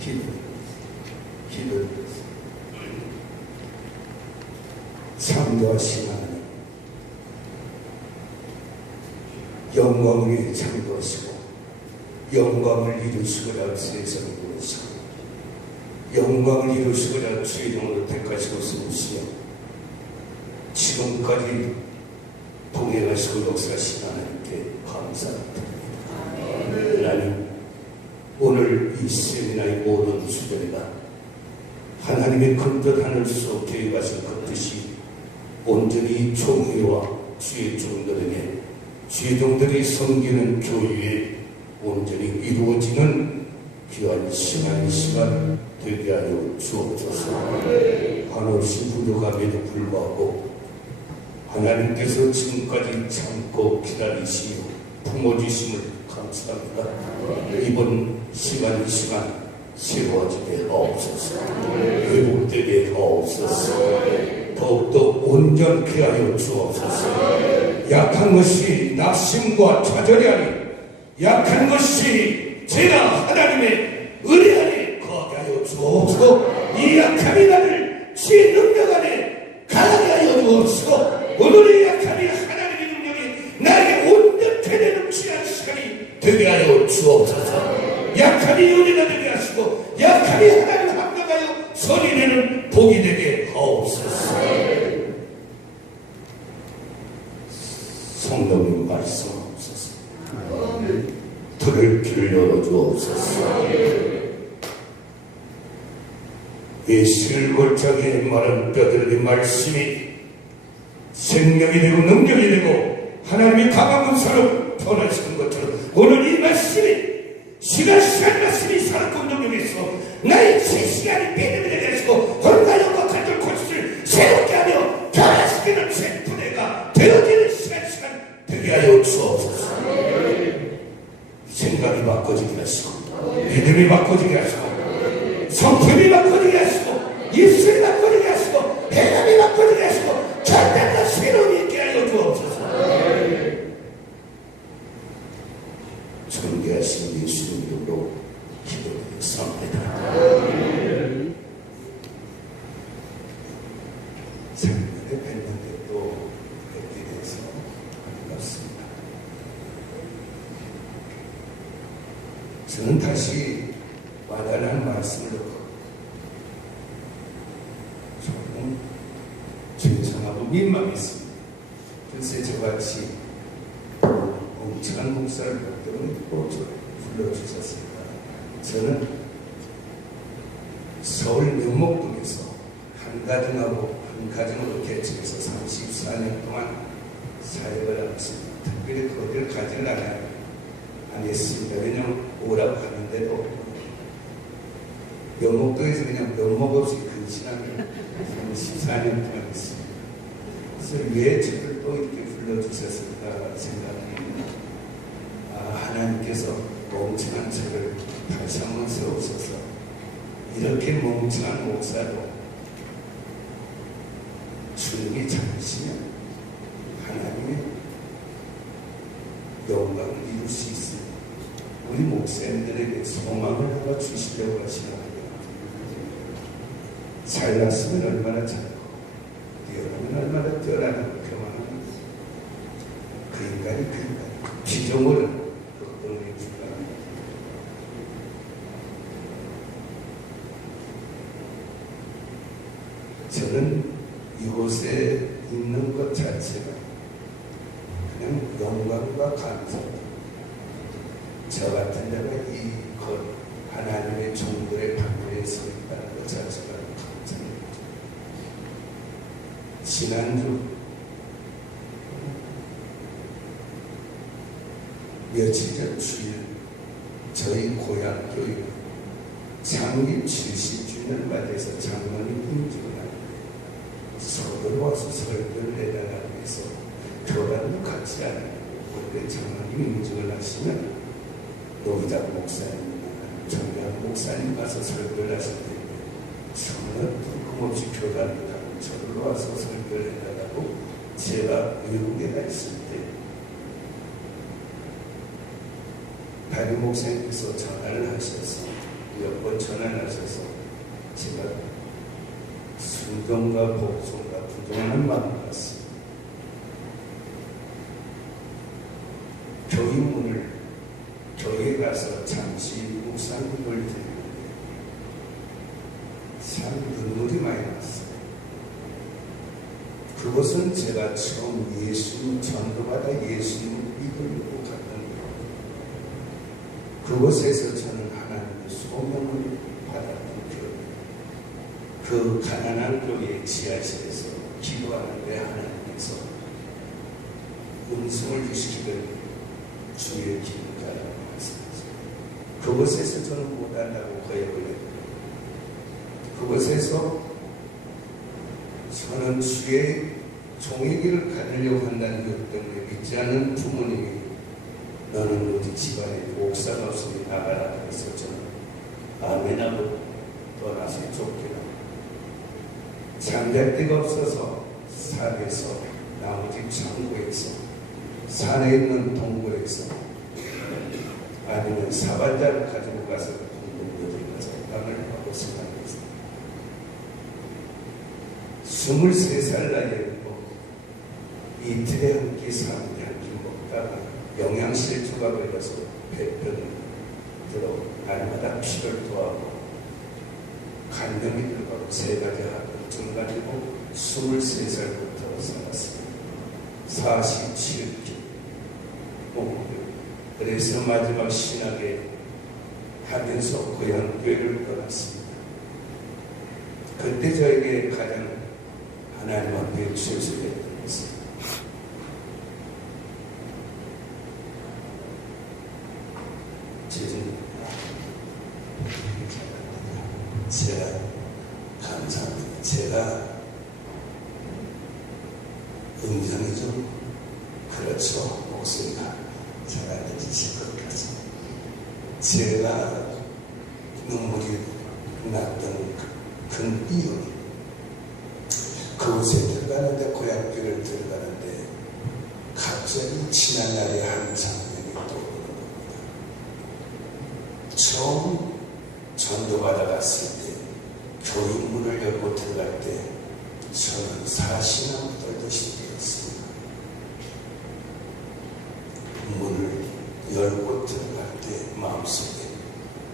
기도 창조하신 하나님, 영광을 창조하시고 영광을 이루시고자 세상을 보내시고 영광을 이루시고자 주의 종으로 택하시고 쓰시며 지금까지 동행하시고 역사하신 하나님께 감사드립니다. 하나님, 오늘 이 세미나의 모든 주제가 하나님의 큰뜻 하늘 속 계획하신 그 뜻이 온전히 총회와 주의 종들에게 주의 종들이 섬기는 교회에 온전히 이루어지는 귀한 시간 되게 하여 주옵소서. 한없이 부족함에도 불구하고 하나님께서 지금까지 참고 기다리시며 품어주심을 감사합니다. 이번 시간 새로워지게 하옵소서. 회복되게 하옵소서. 더욱더 온전케 하여 주옵소서. 약한 것이 낙심과 좌절이 아니 약한 것이 제가 하나님의 은혜 안에 거하게 하여 주옵소서. 이 약함이 나를 주의 능력 안에 가게 하여 주옵소서. 오늘의 약함이 하나님의 능력이 나에게 온전케 되는 귀한 시간이 되게 하여 주옵소서. 약함이 은혜가 되게 하시고 약함이 하나님 합격하여 선이 되는 복이 되게 하옵소서. 성령님 말씀하옵소서. 들을 길을 열어주옵소서. 이 실골짜기에 마른 뼈들의 말씀이 생명이 되고 능력이 되고 하나님의 강한 권사로 변화시킨 것처럼 오늘 이 말씀이 시간 말씀이 살았고 능력에서 나의 제 시간이 믿음이 되게 하시고 혼과 영과 간절 고집을 새롭게 하며 변화시키는 제 부대가 되어지는 시간 되게 하여 주옵소서. 생각이 바꿔지게 하시고 믿음이 바꿔지게 하시고 성품이 바꿔지게 하시고 입술이 바꿔지게 하시고 해감이 바꿔지게 하시고 전달과 새로움이 있게 하여 주옵소서. 존귀하신 예수님 이름으로 기도드렸습니다. 작년에 뵀는데 또 뵙게 돼서 반갑습니다. 저는 다시 와달라는 말씀을 듣고 조금 죄송하고 민망했습니다. 글쎄 저같이 멍청한 목사를 또 불러주셨습니다. 저는 서울 명목동에서 한 가정으로 개척해서 34년 동안 사역을 하고 있습니다. 특별히 그것을 가지를 안 했습니다. 왜냐하면 오라고 하는데도 명목동에서 그냥 면목 없이 근신하면 14년 동안 했습니다. 그래서 왜 저를 또 이렇게 불러주셨을까 생각합니다. 하나님께서 멍청한 저를 다시 한번 세우셔서 이렇게 멍청한 목사도 주님이 찾으시면 하나님의 영광을 이룰 수 있습니다. 우리 목사님들에게 소망을 하나 주시려고 하시는 거예요. 잘났으면 얼마나 잘하고 뛰어나면 얼마나 뛰어나고 교만하면 그 인간이 피조물은 저는 이곳에 있는 것 자체가 그냥 영광과 감사. 저 같은 자가 이것 하나님의 종들의 방면에 서 있다는 것 자체가 감사입니다. 지난주 며칠 전 주일 저희 고향 교육 창립 70주년을 맞이해서 장로님 인증을 서울로 와서 설교를 해달라고 해서 교단도 같이 하는 그때 장로님 인증을 하시면 노희장 목사님, 정양 목사님 가서 설교를 하실 때 전혀 뜬금없이 교단도 가고 저로 와서 설교를 해달라고 제가 외국에 가 있을 때 다른 목사님께서 전화를 하셔서 몇 번 전화를 하나님께서 제가 순종과 복종과 부정하는 마음을 갖습니다. 교인문을 교회에 가서 잠시 묵상을 드리는데 참 눈물이 많이 났어요. 그것은 제가 처음 예수님 전도받아 예수님을 믿으려고 갔던 것, 그곳에서 저는 하나님의 소명을 받았던 그 가난한 교회 지하실에서 기도하는데 하나님께서 음성을 주시기를 주의 기도자라고 말씀하셨어요. 그곳에서 저는 못한다고 거역을 했고, 그곳에서 저는 주의 종의 길을 가려고 한다는 것 때문에 믿지 않는 부모님이 너는 어디 집안에 옥사가 없으니 나가라 그래서 저는 아멘하고 떠나서 쫓기라. 잠잘 데가 없어서 산에서 나무집 창고에서 산에 있는 동굴에서 아니면 사발자를 가지고 가서 공동묘지에 가서 방을 하고 생각했습니다. 23살 나이에 이틀에 한 끼, 3일에 한 끼 먹다가 영양실조가 걸려서 배변을 들어 날마다 피를 토하고 간염이 들어가고 3가지 합병증 가지고 23살부터 살았습니다. 47기. 그래서 마지막 신학에 하면서 고향교회를 떠났습니다. 그때 저에게 가장 하나님 앞에 출석했던 것은 제가 감사합니다. 제가 음성이 좀 그렇죠. 목소리가 잘 안 들리실 것 같습니다. 제가 눈물이 났던 큰 이유는 그곳에 들어가는데, 고향길을 들어가는데 갑자기 지난날의 한 장면이 떠오르는 겁니다. 처음 전도받아 갔을 때 교인 문을 열고 들어갈 때 저는 사시나무 떨듯이 되었습니다. 문을 열고 들어갈 때 마음속에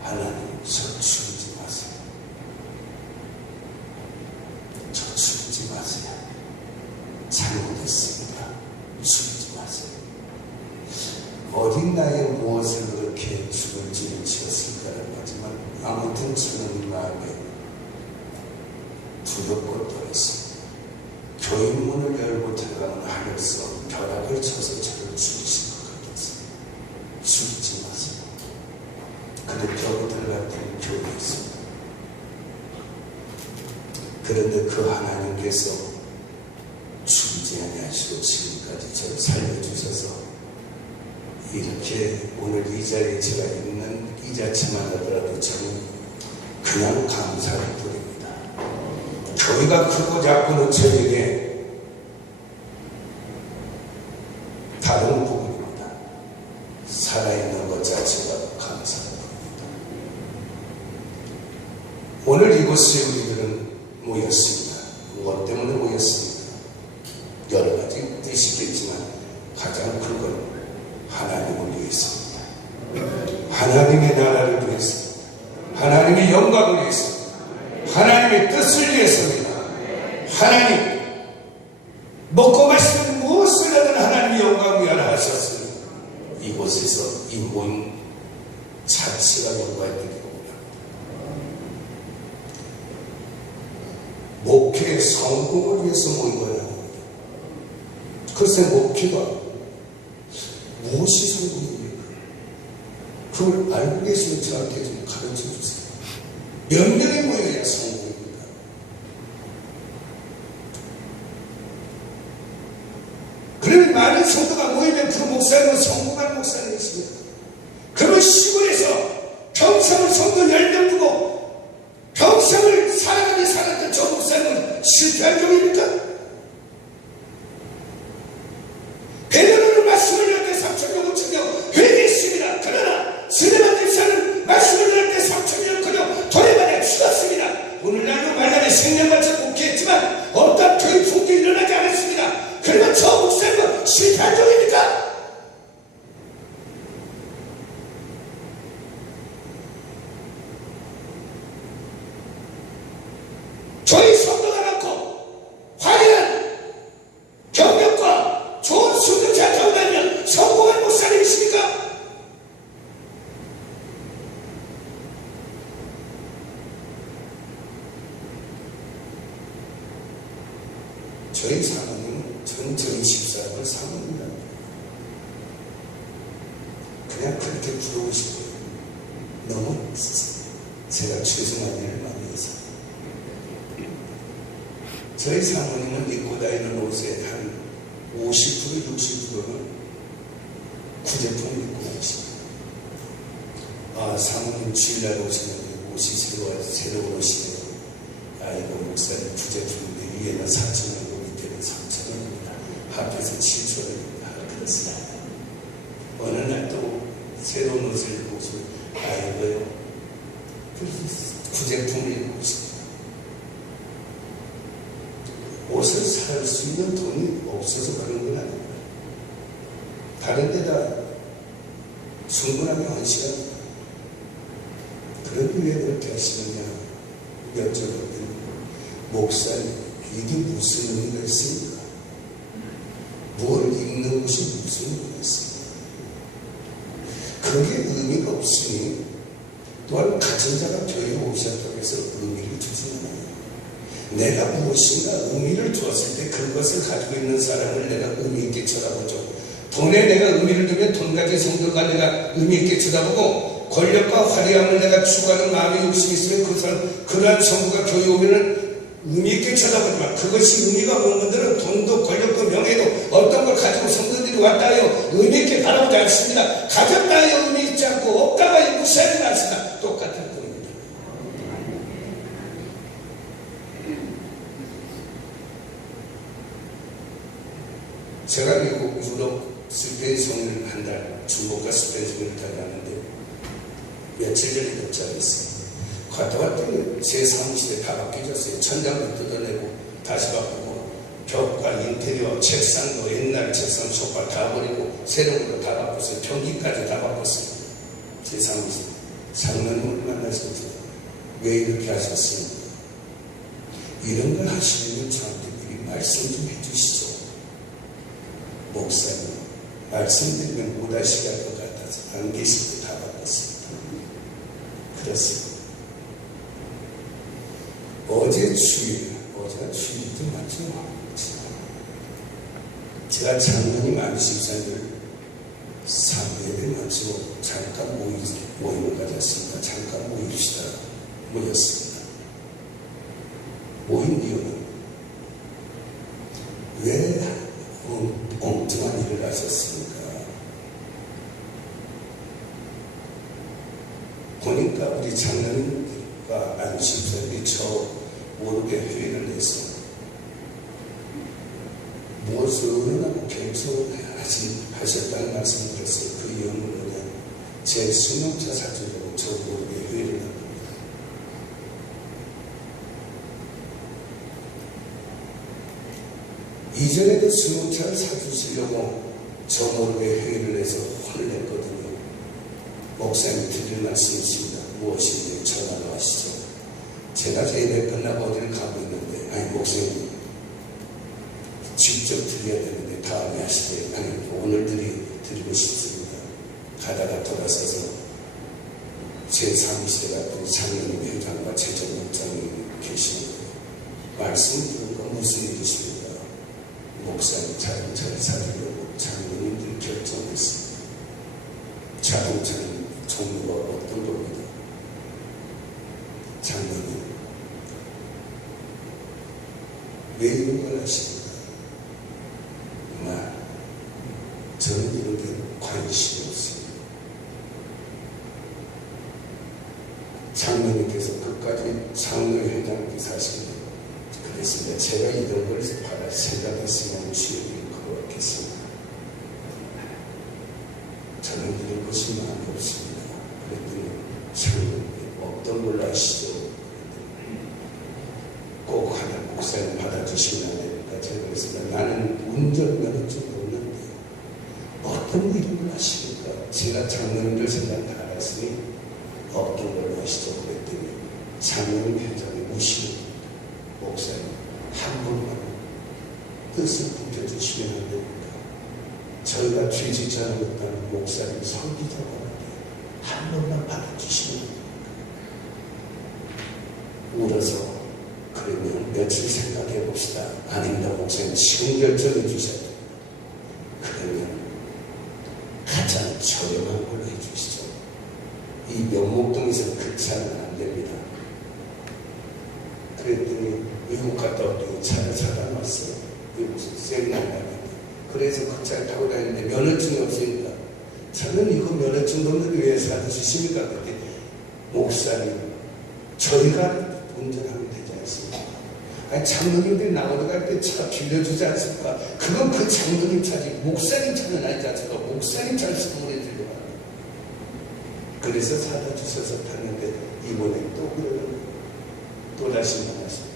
하나님, 저 죽이지 마세요. 저 죽이지 마세요. 잘못했습니다. 죽이지 마세요. 어린 나이에 무엇을 그렇게 죽을 죄를 지었을까라는 거지만 아무튼 저는 마음에 두렵고 떨었습니다. 교인 문을 열고 들어가는 하늘에서 벼락을 쳐서 저를 죽이신 것 같았어요. 죽이지 마세요. 근데 벽에 들어갈 때는 교회에 있습니다. 그런데 그 하나님께서 죽이지 아니하시고 지금까지 저를 살려주셔서 이렇게 오늘 이 자리에 제가 있는 이 자체만 하더라도 저는 그냥 감사를 드립니다. 교회가 크고 작고는 저에게 다른 부분입니다. 살아있는 것 자체가 감사합니다. 오늘 이곳에 우리들은 모였습니다. 무엇 때문에 모였습니까? 여러 가지 뜻이겠지만 가장 큰 건 하나님을 위해서입니다. 하나님의 나라를 위해서입니다. 하나님의 영광을 위해서입니다. 하나님의 뜻을 위해서입니다. 하나님, 먹고 마시는 무엇을 하든 하나님의 영광을 위하여 하셨으니 이곳에서 이 모임 자체가 영광되기를 원합니다. 목회의 성공을 위해서 모인 건 아닙니다. 글쎄, 목회가 무엇이 성공입니까? 그걸 알고 계시면 저한테 좀 가르쳐 주세요. 몇 명이 모여야 성공입니까? 그러면 많은 성도가 모이면 그 목사님은 성공한 목사님이십니다. 그러면 시골에서 평생을 성도 10명 두고 평생을 살아가며 살았던 저 목사님은 실패한 종입니까? 베드로는 말씀을 들을 때 3,000명, 5,000명 회개했습니다. 그러나 스데반 집사는 말씀을 들을 때 3,000명 그냥 돌에만 저희 사모님은 전 저희 집사람을 사모님이라고 그냥 그렇게 부러우시고 너무 제가 죄송한 일을 많이 해서 저희 사모님은 입고 다니는 옷의 한 50% 60%는 구제품을 입고 다니십니다. 아, 사모님 주일날 오시는데 옷이 새로운 옷이네요. 아이고, 목사님 구제품인데 위에는 4,000원이고 밑에는 3,000원입니다. 합해서 7,000원입니다. 그렇습니다. 어느 날 또 새로운 옷을 입고 오시면 아이고요. 구제품을 입고 오십니다. 옷을 살 수 있는 돈이 없어서 그런 건 아닙니다. 다른 데다 충분하게 헌신합니다. 그런데 왜 그렇게 하시느냐 여쭤보면 목사님 이게 무슨 의미가 있습니까? 뭘 입는 것이 무슨 의미가 있습니까? 그게 의미가 없으니 또한 가진 자가 교회에 오셨다고 해서 의미를 주지 않아요. 내가 무엇인가 의미를 주었을 때 그것을 가지고 있는 사람을 내가 의미 있게 쳐다보죠. 돈에 내가 의미를 두면 돈 가진 성도가 내가 의미 있게 쳐다보고 권력과 화려함을 내가 추구하는 마음의 욕심이 있으면 그 사람, 그러한 성도가 교회 오면은 의미 있게 쳐다보지만 그것이 의미가 없는 분들은 돈도 권력도 명예도 어떤 걸 가지고 성도들이 왔다 해요. 의미 있게 바라보지 않습니다. 가졌다 해요. 의미 있지 않고 없다가 무시하지 않습니다. 똑같은 겁니다. 제가 미국 유럽 스페인 성인을 한 달, 중국과 스페인 성인을 다녔는데 며칠 전에 도착했어요. 갔다 왔더니 제 사무실에 다 바뀌어졌어요. 천장도 뜯어내고 다시 바꾸고 벽과 인테리어, 책상도 옛날 책상 소파 다 버리고 새로운 거 다 바꿨어요. 변기까지 다 바꿨어요. 제 사무실. 장로님을 만나서 왜 이렇게 하셨습니까? 이런 걸 하시려면 저한테 미리 말씀 좀 해주시죠. 목사님, 말씀드리면 못하시게 할 것 같아서 안 계실 때 다 바꿨습니다. 그렇습니다. 어제가 주일도 맞죠? 제가 장로님 안식사를 3예배 마치고 잠깐 모임을 가졌습니다. 잠깐 모였습니다. 모인 이유는 왜 엉뚱한 일을 하셨습니까? 보니까 우리 장로님과 안식사들이 저 모르게 회의를 해서 무엇을 의논하고 계획하셨다는 말씀을 드렸어요. 그 이유는 뭐냐? 제 수명차 사주려고 저 모르게 회의를 합니다. 이전에도 수명차를 사주시려고 저 모르게 회의를 해서 화를 냈거든요. 목사님 드릴 말씀이 있습니다. 무엇인지 전화로 하시죠. 제가 예배 끝나고 어디를 가고 있는데, 아니 목사님 직접 드려야 되는데 다음에 하시되, 아니 오늘 드리고 싶습니다. 가다가 돌아서서 제 사무실에 갔더니 장로님 회장과 재정국장이 계시는 거예요. 말씀 드린 건 무슨 일이십니까? 목사님 자동차를 사주려고 장로님들이 결정했습니다. 자동차는 종류가 어떤 겁니다. 장로님, 왜 이런 걸 하십니까? 정말 저는 이런 게 관심이 없습니다. 장로님께서 끝까지 장로회장님께서 하시는데 그랬습니다. 제가 이런 걸 받아 생각했으면 주님이 그렇겠습니다. 저는 이런 것이 마음이 없습니다. 그랬더니 장로님 어떤 걸 아시죠? 꼭 하나 목사님 받아주시면 안 됩니까? 제가 그랬습니다. 나는 운전면허증 없는데 어떤 이런 걸 아십니까? 제가 장로님들 생각 다 알았으니 어떤 걸 아시죠? 그랬더니 장로님 회장이 무시를 목사님 한 번만 뜻을 붙여주시면 안 됩니까? 저희가 죄짓지 않았다는 목사님 선기자가 한 번만 받아주시면 안 됩니까? 울어서 그러면 며칠 생각해보고 봅시다. 아닙니다. 목사님 지금 결정해 주셔야 돼요. 그러면 가장 저렴한 걸로 해주시죠. 이 면목동에서 그렇지 않으면 안 됩니다. 그랬더니 미국 갔다 왔더니 차를 사다 놨어요. 미국에서 세미나를. 그래서 그 차를 타고 다니는데 면허증이 없으니까 저는 이거 면허증 없는데 왜 사다 주십니까? 그때 목사님 저희가 운전하면 되지 않습니까? 아니 장로님들이 나오러 갈 때 차 빌려주지 않습니까? 그건 그 장로님 차지 목사님 차는 아니지 않습니까? 목사님 차를 쓰고 그래들고 그래서 사다 주셔서 탔는데 이번에 또 그러는 또 다시 만났어요.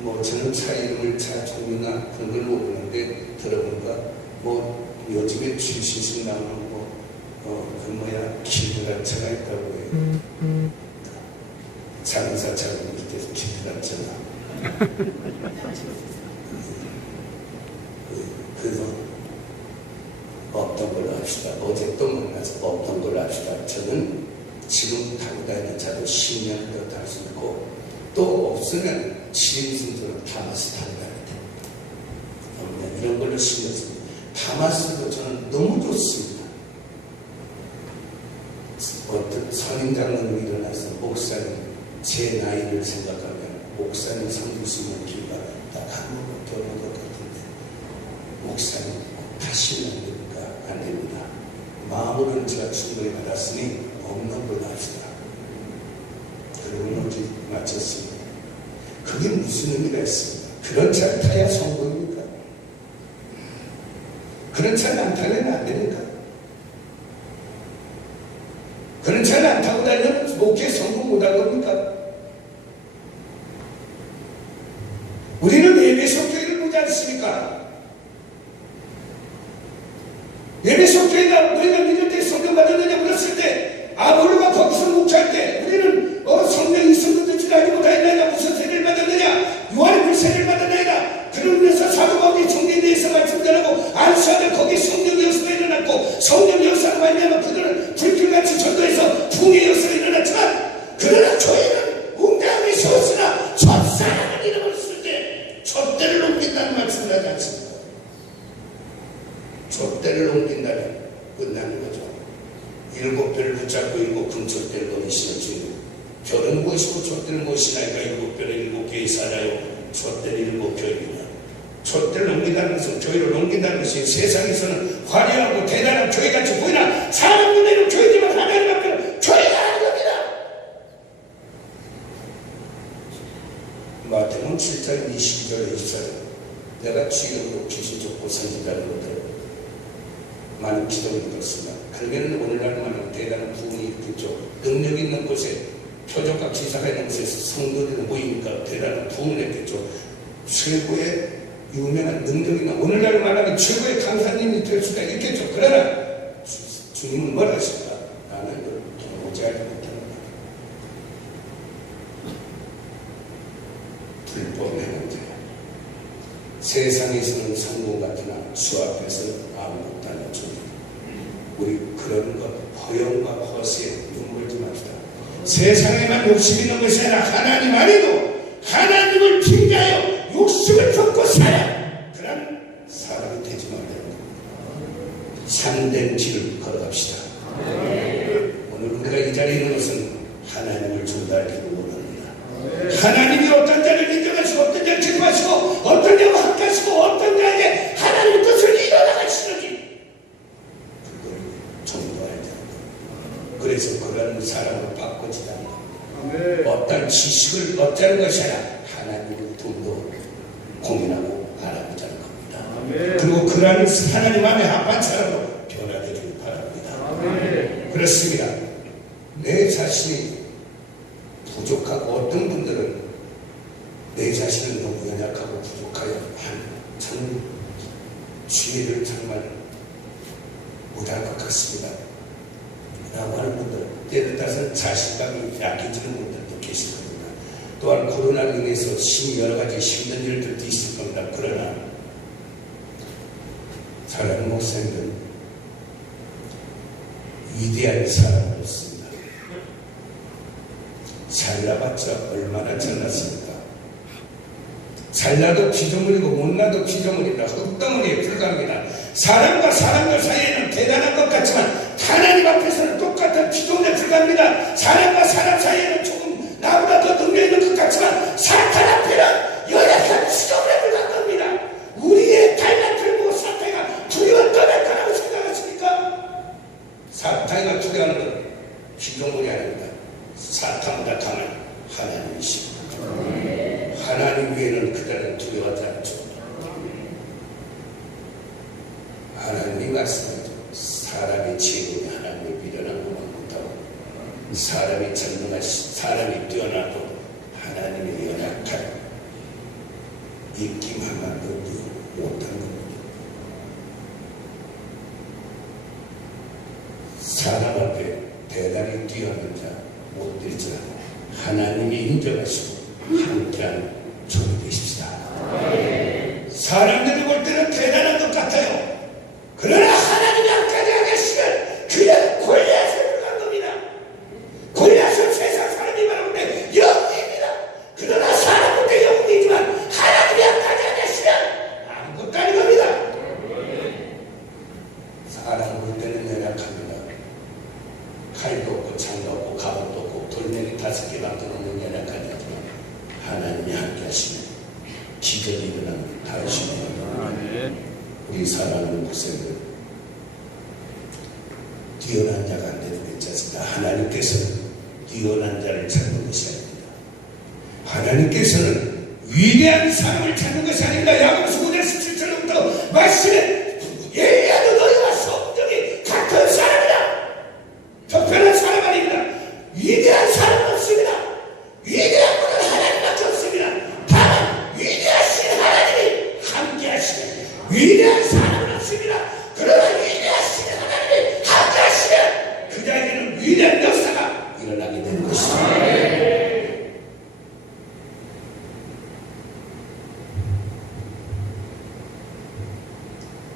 뭐 저는 차 이름을 차 종류나 그런 걸 모르는데 들어보니까 뭐 요즘에 최신식 나오는 그 뭐야 기브란 차가 있다고 해요. 장사차가 밑에서 기브란 차가. 그래서 없던 걸로 합시다. 어제 또 만나서 없던 걸로 합시다. 저는 지금 타고 다니는 차도 10년 더 탈 수 있고 또 없으면 7인승처럼 다마스 타고 다닐 때 이런 걸로 신었습니다. 다마스도 저는 너무 좋습니다. 어떤 선임장로님이 일어나서 목사님 제 나이를 생각하면 목사님 섬기시는 기회가 딱 한 번밖에 없는 것 같은데 목사님 다시는 안 됩니까? 안 됩니다. 마음으로는 제가 충분히 받았으니 없는 걸로 합시다. 그리고 노지 마쳤습니다. 그게 무슨 의미가 있습니까? 그런 차를 타야 성공입니까? 그런 차를 안 타면 안 됩니까? 그런 차를 안 타고 다니면 목회에 성공 못할 겁니까? 우리는 예배속교회를 보지 않습니까? 예배속교회가 우리가 믿을 때 성령 받았느냐 물었을 때 아볼로가 거기서 목회할 때 우리는 성령 있음도 듣지 아니고 다니나이다 무슨 세례를 받았느냐 요한의 물세례를 받았나이다. 그러면서 사도 바울이 종교에 대해서 말씀드리고 안수하면 거기에 성령 역사가 일어났고 성령 역사로 말미암아 그들은 불길같이 전도해서 풍의 역사가 일어났지만 그러나 교회는 웅장하게 세웠으나 첫사랑을 잃어버렸을 때 촛대를 옮긴다는 말씀을 하지 않습니까? 촛대를 옮긴다면 끝나는 거죠. 7별을 붙잡고 7큰 촛대를 거기시는 주님. 별은 무엇이고 촛대는 무엇이나이까 7별은 7개의 사자요 촛대는 7교입니다. 촛대를 옮긴다는 것은 교회를 옮긴다는 것이 세상에서는 화려하고 대단한 교회같이 보이나 사람 눈에는 교회지만 하나님 앞에는 교회가 아닌 겁니다. 마태복음 7장 22절 24절 내가 주의로 귀신 쫓고 선지자를 못하고 많은 기도를 읽었습니다. 그러면 오늘날만한 대단한 부흥이 있겠죠. 능력 있는 곳에 표적과 기사가 있는 곳에서 성도들이 모이니까 대단한 부흥을 했겠죠. 최고의 유명한 능력 있는 오늘날 말하면 최고의 강사님이 될 수가 있겠죠. 그러나 주님은 뭐라 하실까? 나는 이걸 도무지 알지 못합니다. 불법의 문제. 세상에서는 성공 같으나 주 앞에서는 아무것도 안 해줍니다. 우리 그런 것 허영과 허세에 눈물 좀 합시다. 세상에만 욕심 있는 것이 아니라 하나님 안에도 하나님을 핑계하여 욕심을 품고 살아. 그런 사람이 되지 말아요. 참된 길을 걸어갑시다. 오늘 우리가 이 자리에 있는 것은 하나님을 전달하기를 원합니다. 하나님이 어떤 자를 인정하시고 어떤 자를 기뻐하시고 어떤 자와 함께하시고 어떤 자에게 하나님의 뜻을 이뤄나가시는지 그걸 전도해야 됩니다. 그래서 그런 사람을 바꾸지 않는다. 어떤 지식을 얻자는 것이 아니라 하나님을 좀 더 고민하고 알아보자는 겁니다. 그리고 그런 하나님 안에 합한 사람으로 변화되기를 바랍니다. 그렇습니다. 내 자신이 부족하고 어떤 분들은 내 자신을 너무 연약하고 부족하여 참 주의를 정말 못할 것 같습니다. 라고 하는 분들, 때를 따라서 자신감이 약해지는 분들도 계실 겁니다. 또한 코로나로 인해서 여러 가지 힘든 일들도 있을 겁니다. 그러나 사랑하는 목사님들, 위대한 사람은 없습니다. 잘나봤자 얼마나 잘났습니까? 잘나도 피조물이고 못나도 피조물이다. 흙덩어리에 불과합니다. 사람과 사람들 사이에는 대단한 것 같지만 하나님 앞에서는 똑같은 피조물에 불과합니다. 사람과 사람 사이에는 조금 나보다 더 능력 있는 것 같지만 사탄 앞에는 연약한 피조물에 불과한 겁니다. 우리의 달란트를 보고 사탄이가 두려워 떠날 거라고 생각하십니까? 사탄이가 두려워하는 건 피조물이 아닙니다. 사탄보다 강한 하나님이십니다. 하나님 외에는 그들은 두려워하지 않죠. 하나님이 말씀하죠. 사람이 지혜로운 하나님을 미련한 것만 못하고 사람이 전능하시 사람이 뛰어나도 하나님의 연약한 입김 하나도 못한 겁니다. 사람 앞에 대단히 뛰어난 자 못 되지만 하나님이 인정하시고 함께한 종이 되십시다. 사람들이 볼 때는 대단한 것 같아요. 그러나 하나님이 함께하지 않으시면 그냥 골리앗을 불과한 겁니다. 골리앗은 세상 사람이 말하는 데 영웅입니다. 그러나 사람 볼 때 영웅이지만 하나님이 함께하지 않으시면 아무것도 아닌 겁니다. 사람 볼 때는 연약합니다. 칼도 없고 창도 없고 가방도 없고 돌멩이 5개 밖에 없는 연약한 자지만 하나님이 함께 하시면 기적이 일어나는 다르십니다. 우리 사랑하는 목사님들 뛰어난 자가 안 되는 게 있지 않습니까? 하나님께서는 뛰어난 자를 찾는 것이 아닙니다. 하나님께서는 위대한 사람을 찾는 것이 아닙니다. 야고보서 5장 17절부터 말씀에 엘리야도 너희와 성격이 같은 사람이다. 특별한 사람 아닙니다. 위대한 사람은 없습니다. 위대한 분은 하나님밖에 없습니다. 다만 위대하신 하나님이 함께 하시면 위대한 사람은 없습니다. 그러나 위대하신 하나님이 함께 하시면 그 자에게는 위대한 역사가 일어나게 되는 것입니다.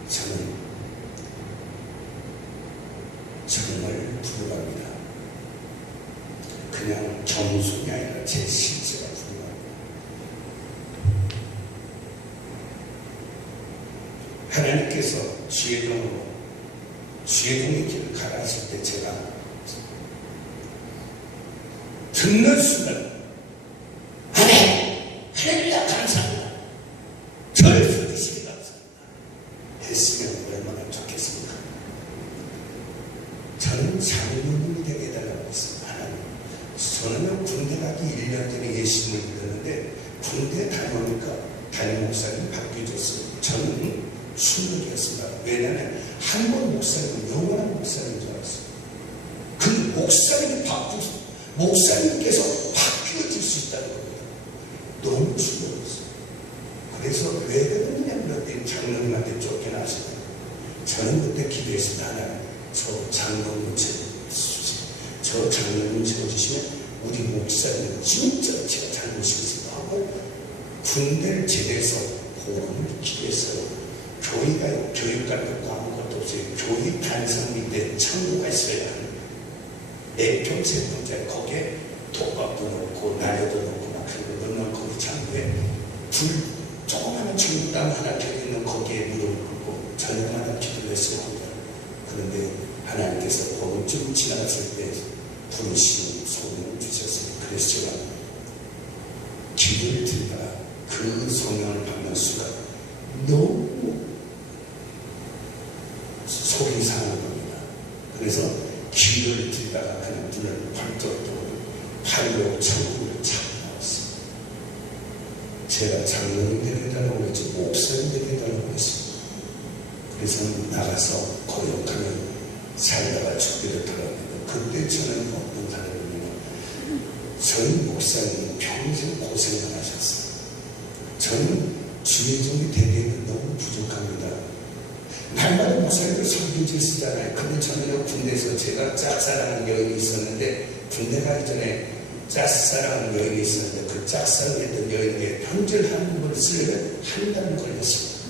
저는 정말 부러워합니다. 그냥 겸손이 아니라 제 실제가 부러워합니다. 하나님께서 주의종의 길을 가라 하실 때 제가 듣는 순간 하나님이야 감사합니다. 저를 부르시기 감사합니다. 했으면 얼마나 좋겠습니까? 저는 장로님이 되게 해달라고 했습니다. 하나님, 저는 군대 가기 1년 전에 예수님을 믿었는데 군대 다녀오니까 담임 목사님 바뀌어졌어요. 저는 충격이었습니다. 왜냐하면 한 번 목사님은 영원한 목사님인 줄 알았어요. 그 목사님께서 바뀌어질 수 있다는 겁니다. 너무 충격이었어요. 그래서 왜 그러느냐 그랬더니 장로님한테 쫓겨나시고 저는 그때 기도했습니다. 하나님, 저 장로님 채워주시면 저 장로님 채워주시면 우리 목사님 진짜 제가 잘 모시겠습니다 하고 군대를 제대해서 복음을 기도했어요. 교회가 교육감도 아무것도 없어요. 교육 단성 밑에 창고가 있어야 하는 애평생 문제 거기에 독박도 넣고 나려도 넣고 막 그런 거 넣고 창고에 조그마한 천국 땅 하나 펴있는 거기에 무릎을 꿇고 저녁마다 기도를 했어요. 그런데 하나님께서 복음 좀 지나갔을 때 부르시는 소명을 주셨어요. 그래서 제가 기도를 드리다가 그 소명을 받는 순간 너무 속이 상한 겁니다. 그래서 기도를 드리다가 그냥 눈을 번쩍 뜨고 팔로 천국을 차고 나왔습니다. 제가 장로님 되겠다고 했지 목사님 되겠다고 했습니다. 그래서 나가서 거역하면 살다가 죽기를 들었는데 그때 저는 어떤 사람이냐면 전 목사님 평생 고생을 하셨어요. 저는 주의종이 되기에는 너무 부족합니다. 날마다 목사님들 설교지를 쓰잖아요. 근데 저는 군대에서 제가 짝사랑하는 여인이 있었는데 군대 가기 전에 짝사랑하는 여인이 있었는데 그 짝사랑했던 여인에게 편지를 한 번 쓰려면 한 달 걸렸습니다.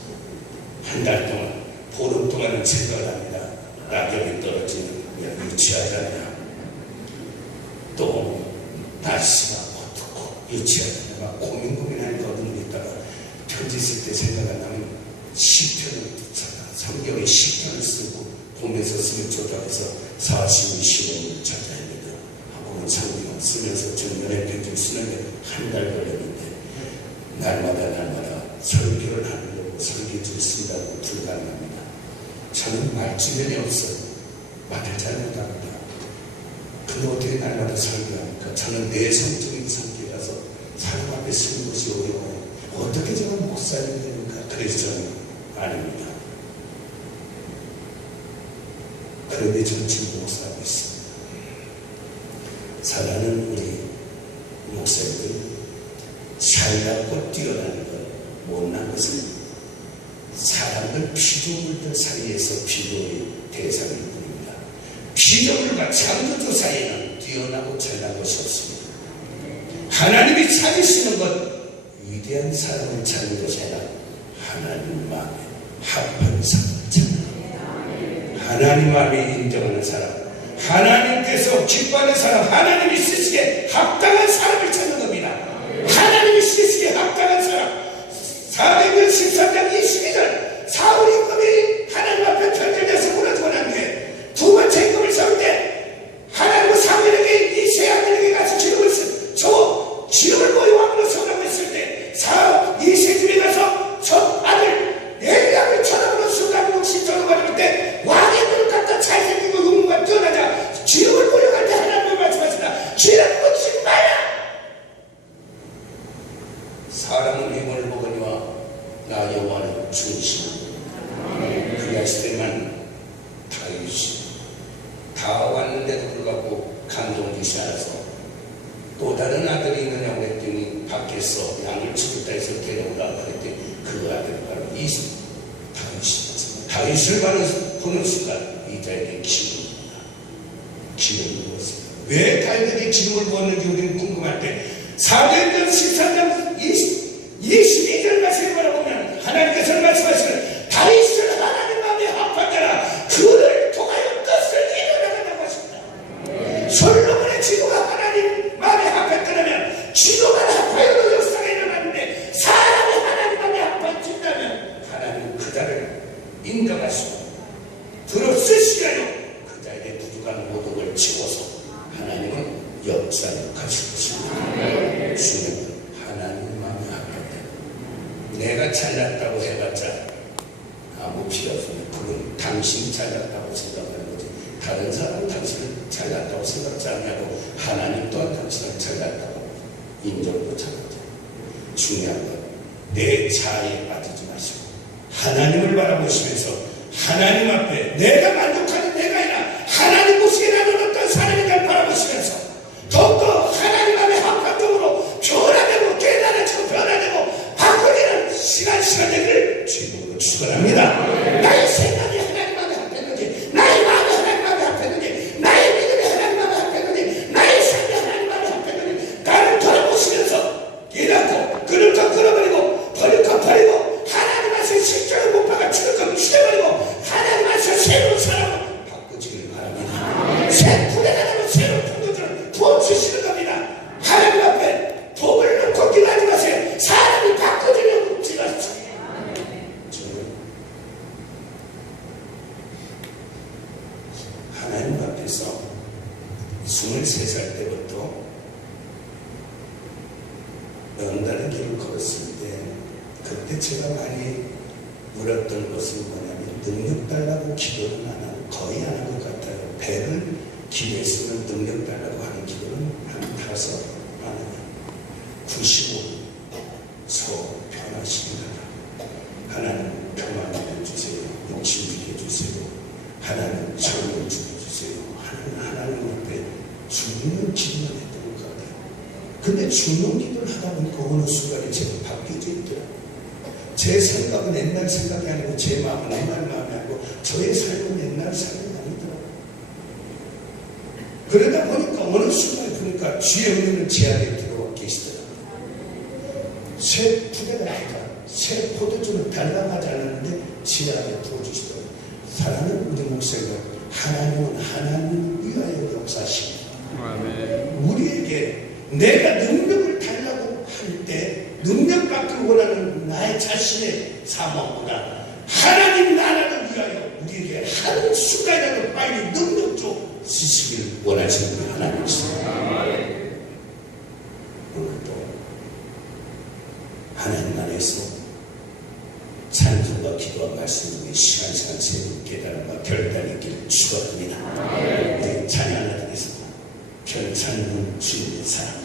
한 달 동안 보름 동안은 생각을 합니다. 낙엽이 떨어지는 유치하지 않냐, 또 날씨가 어떻고 유치하지 않냐, 막 고민하니까 어느 있다가 편지 쓸 때 생각 안 나면 시편을 찾아 성경의 시편을 쓰고 보면서 쓰면 조작해서 42시간을 찾아야 됩니다. 한국은 성경 쓰면서 전면의 편지를 쓰는데 한 달 걸렸는데 날마다 설교를 하려고 설교지를 쓴다고 불가능합니다. 저는 말주변이 없어요. 말을 잘 못합니다. 근데 어떻게 날마다 설교합니까? 저는 내성적인 성격이라서 사람 앞에 쓰는 것이 어려워요. 어떻게 저는 목사님이 됩니까? 그래서 저는 아닙니다. 그런데 저는 지금 목사하고 있습니다. 사랑하는 우리 목사님들, 잘났고 뛰어나는 것, 못난 것은 사람들 피조물들 사이에서 비교의 대상일 뿐입니다. 피조물과 창조주 사이에는 뛰어나고 잘난 것이 없습니다. 하나님이 찾으시는 것, 위대한 사람을 찾는 것이 아니라 하나님 마음에 합한 사람을 찾는 것. 하나님 마음에 인정하는 사람, 하나님께서 기뻐하는 사람, 하나님이 쓰시기에 합당한 사람을 찾는 겁니다. 하나님이 쓰시기에 합당한 사람. 사도행전 13장 22절 사울이 임금이 하나님 앞에 편들려서 무너지고 난 뒤에 두 번째 임금을 세울 때 하나님은 사무엘에게 이 세 아들에게 가서 기름을 쓰 저 기름을 모여 왕으로 세우라고 했을 때 이 세 집에 가서 저 아들 엘리야를 쳐다보는 순간 목심처럼 가져올 때 왕의 눈을 갖다 잘생기고 의문과 뛰어나자 기름을 모여갈 때 하나님은 말씀하신다. 기름 묻지 마라. 사람은 행운을 먹으니와 나 여호와는 중심이다. 그리하실 때만 다윗이 다 왔는데도 불구하고 감동되지 않아서 또 다른 아들이 있느냐고 했더니 밖에서 양을 치겠다 해서 데려오라 그랬더니 그 아들이 바로 이 다윗이었습니다. 다윗을 보는 순간 이자에게 기름을 부었습니다. 왜 다윗에게 기름을 부었는지 우리는 궁금할 때 사도행전 13장 22절 말씀을 바라보면 하나님께서 말씀하시는 다윗을 하나님 마음에 합한 자라 그를 통하여 뜻을 이루어나간다고 하십니다. 솔로몬의 지도가 하나님 마음에 합했더라면 지도가 합하여도 역사가 일어났는데 사람이 하나님 마음에 합해진다면 하나님은 그 자를 인정하시고 들어쓰시라요 그 자에게 부족한 모독을 지워서 하나님은 역사역하실 것입니다. 주님은 하나님 마음에 합했다. 내가 잘났다고 해봤자 아무 필요 없습니다. 그건 당신이 잘났다고 생각하는 거지. 다른 사람은 당신을 잘났다고 생각하지 않냐고 하나님 또한 당신을 잘났다고 인정도 잘하죠. 중요한 건 내 자아에 빠지지 마시고 하나님을 바라보시면서 하나님 앞에 내가 만족하는 내가 아니라 하나님 보시기에 나는 어떤 사람인가를 바라보시면서 더욱더 하나님 앞에 합합적으로 변화되고 깨달아지고 변화되고 바꾸기는 시간 되기를 주님으로 축원합니다. 나의 생각이 하나님 앞에 합했는지 나의 마음이 하나님 앞에 합했는지 나의 믿음이 하나님 앞에 합했는지 나의 삶이 하나님 앞에 합했는지 나를 돌아보시면서 깨닫고 그를 더 끌어버리고 버리고 하나님 앞에 십자가 못 박아 죽을 죽여버리고 하나님 앞에 새로운 사람을 바꾸시길 바랍니다. 새 구대가라는 새로운 풍경을 부어주시는 겁니다. 하나님 앞에 복을 놓고 기도하지 마세요. 사람이 바꿔주려고 기도하십시오. 저는 하나님 앞에서 23살 때부터 연단의 길을 걸었을 때 그때 제가 많이 물었던 것은 뭐냐면 능력 달라고 기도는 안 하고 거의 안 한 것 같아요. 배를 기도했으면 능력 달라고 하는 기도는 한 5, 많으면 95 서 변화시키다가 하나님 평안을 주세요. 욕심 주게 주세요. 하나님 정을 주게 주세요. 하나님 앞에 죽는 기도만 했던 것 같아요. 근데 죽는 기도를 하다 보니까 어느 순간에 제가 바뀌어져 있더라고요. 제 생각은 옛날 생각이 아니고 제 마음은 옛날 마음이 아니고 저의 삶은 옛날 삶이 아니더라고요. 그러다 보니까 어느 순간에 보니까 주의 은혜는 제 안에 들어와 계시더라고요. 새 푸대가 새 포도주는 달라가지 않았는데 제 안에 부어주시더라고요. 사랑하는 우리 목사님, 하나님은 하나님 위하여 역사하십니다. 우리에게 내가 능력을 달라고 할 때 능력 받기를 원하는 하는 나의 자신의 사모보다 하나님 나라를 위하여 우리에게 한순간이라도 빨리 능력적 지식을 원하시는 분 하나님이십니다. 오늘도 하나님 안에서 찬송과 기도와 말씀 중에 시간시간 새로운 깨달음과 결단이 있기를 축원합니다. 우리 찬양하면서 괜찮은 주님의 사랑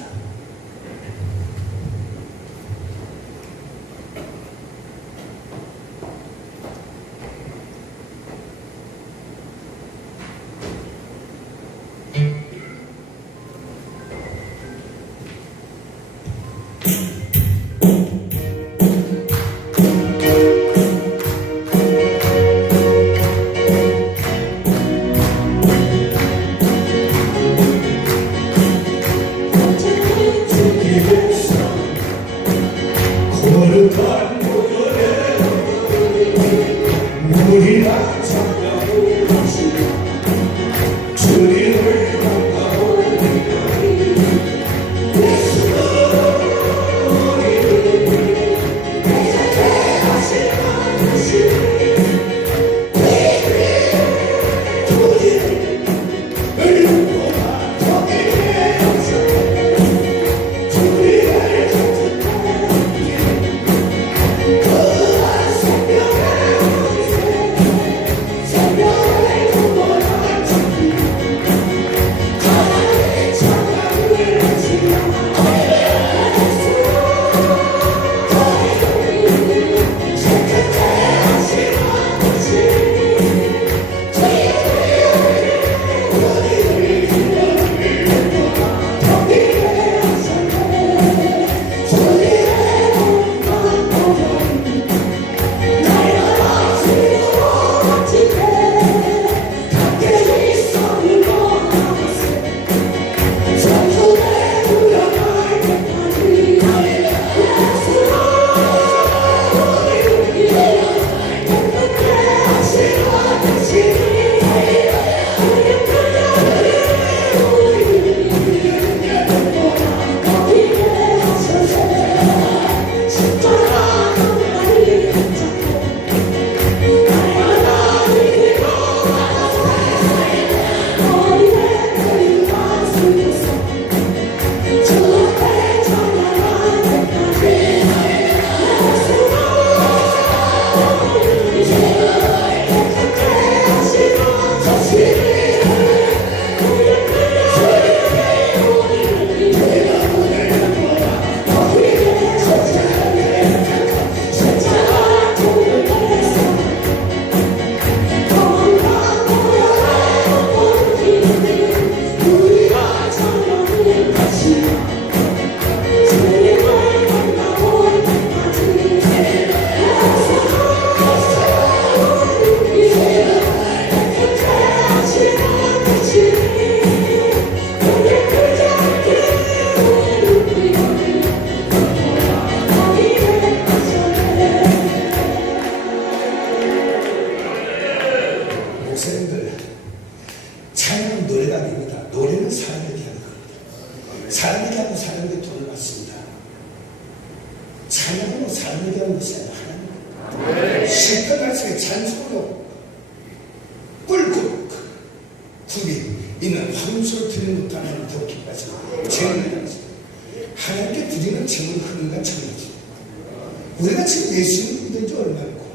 우리가 지금 예수님 믿은 지 얼마고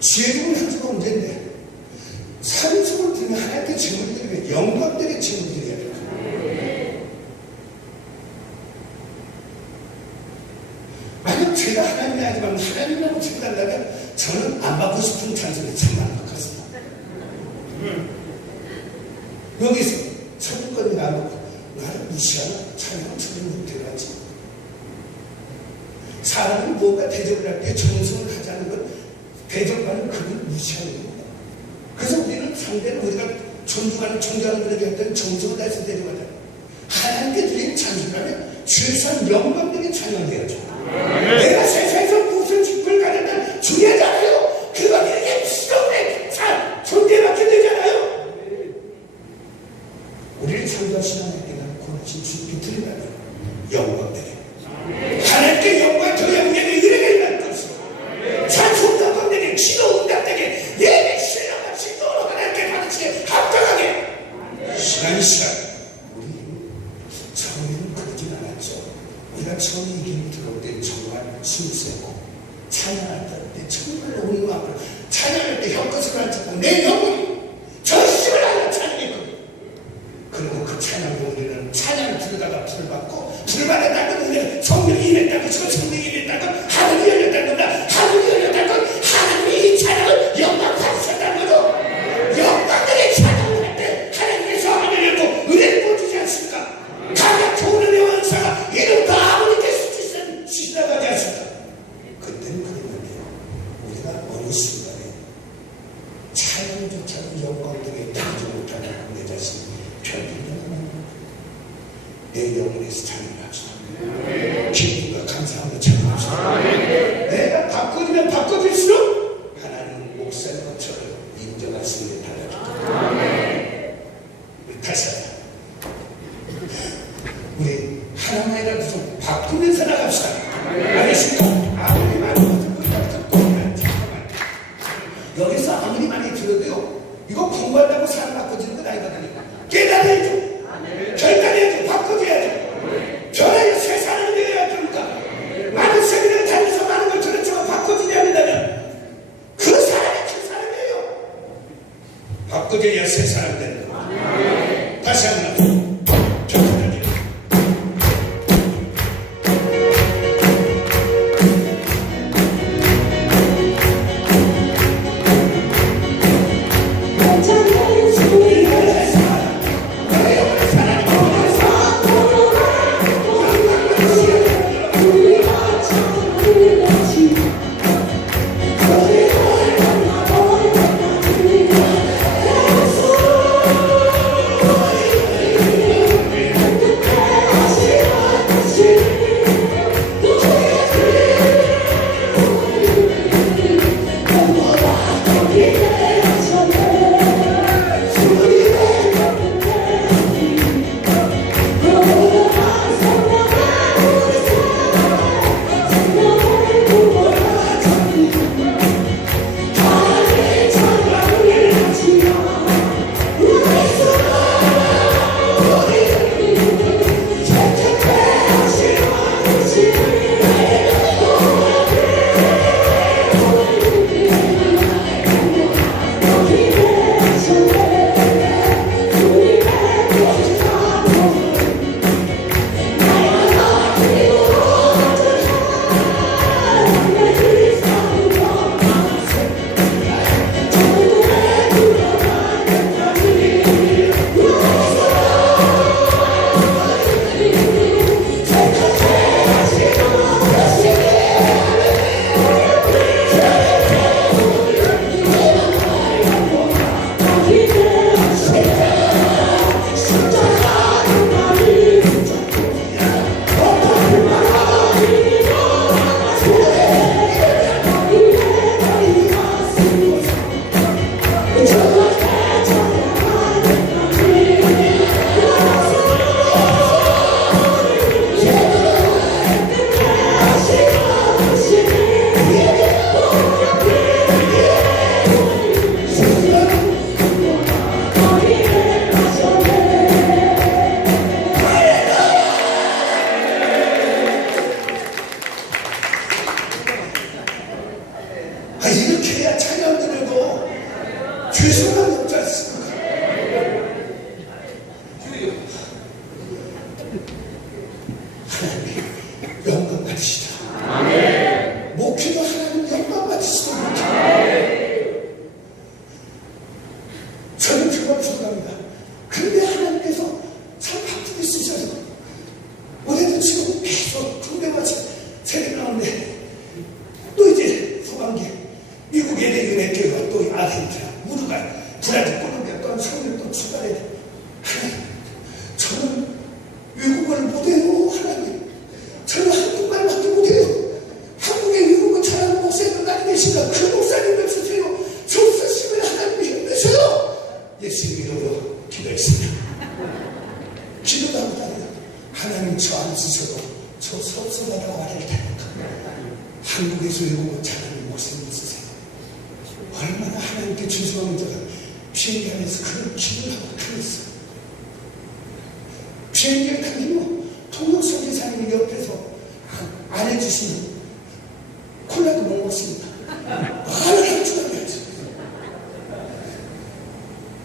죄를 한 지가 언제인데 산속을 드리는 하나님께 제물을 드리면 영광되게 제물을 드려야 됩니다. 만약 제가 하나님이 아니지만 하나님이라고稱달라면 저는 안 받고 싶은 찬송이 참 많은 것 같습니다. 여기서 천국권이 나누고 나를 무시하나 찬양은 저를 못해가지. 사람이 뭔가 대접을 할 때 정성을 하자는 건 대접하는 그걸 무시하는 겁니다. 그래서 우리는 상대는 우리가 존중하는 존경하는 분에게 어떤 정성을 다해서 대접하자. 하나님께 드리는 찬송하면 최소한 영광되게 찬양해야죠. 내가 세상에서 무슨 직분을 가졌다 중요하잖아요. 그건 이렇게 수동의 존재밖에 되잖아요. 우리를 창조하신 하나님께 나는 권하신 주님께 드리라면 영광되게 하나님께 영광 더 영광이 이래가 있다. 우리가 처음 이 길을 들어올 때 정말 숨세고 찬양할 때 정말 우리 앞을 찬양할 때 혀끝을 앉고 내 영혼이 전심을 하여 찬양했거든. 그리고 그 찬양으로 우리는 찬양을 부르다가 불을 받고 불을 받았다고 우리는 성령이 임했다고 저 성령이 임했다고 하늘이 열렸다고 하늘이 열렸다고 하나님이 이 찬양을 영광 받으셨다고 영광들의 찬양을 할 때 하나님께서 하늘을 열고 은혜를 보여주지 않습니까? 각각 좋은 은혜와 은사가 이름도 아버지께서 주시나가지 않습니까? 그때는 그랬는데 우리가 어느 순간에 찬양조차도 영광들에 다하지 못하는 내 자신이 편견하는 내 영혼에서 찬양합시다. 기쁨과 감사함으로 찬양합시다. 내가 바꿔지면 바꿔질수록 하나님은 목사인 것처럼 인정하시는 게 달라집니다. 우리 다시 하자. 우리 하나님이라도 좀 바꾸면서 나갑시다. 알겠습니까? 아무리 많이 들어도 잠깐만. 여기서 아무리 많이 들어도요, 이거 공부한다고 사람 바꿔지는 건 아니거든요. 깨달아야죠. 결단해야죠. 바꿔줘야죠. 변화해서 새 사람이 되어야 됩니까? 많은 세미나를 다니면서 많은 걸 들었지만 바꿔지지 않는다면 그 사람이 그 사람이에요. 바꿔줘야 새 사람이 되는 거예요. 다시 한번 이렇게 해야 찬양 드리고 죄송한 없지 않습니까? 하나님 영광 받으시다. 목회도 하나님 영광 받으시다. 저는 정말 죄송합니다. 근데 하나님께서 참 바쁘게 쓰셔서 올해도 지금 계속 군대마치 세례 나오는데 또 이제 후반기 미국에 대한 교회가 또 아르헨티나, 우루과이, 브라질, 콜롬비아 또한 성을 또 출발해야 돼. 하나님, 저는 외국어를 못해요. 하나님, 저는 한국말밖에 못해요. 한국에 외국어 잘하는 목사님은 안 계신가? 그 목사님을 쓰세요. 저 쓰시면 하나님이 힘내셔요. 예수님 이름으로 기도했습니다. 기도도 하고 다니요. 하나님 저 안 쓰셔도 저 섭섭하다고 말할 테니까 한국에서 외국어 잘하는 목사님 쓰세요. 얼마나 하나님께 죄송한 자가 비행기 안에서 그런 기도를 하고 그랬어요. 비행기를 타면요, 통역 선교사님이 옆에서 해주시면 콜라도 못 먹습니다. 하나님 주장해야지.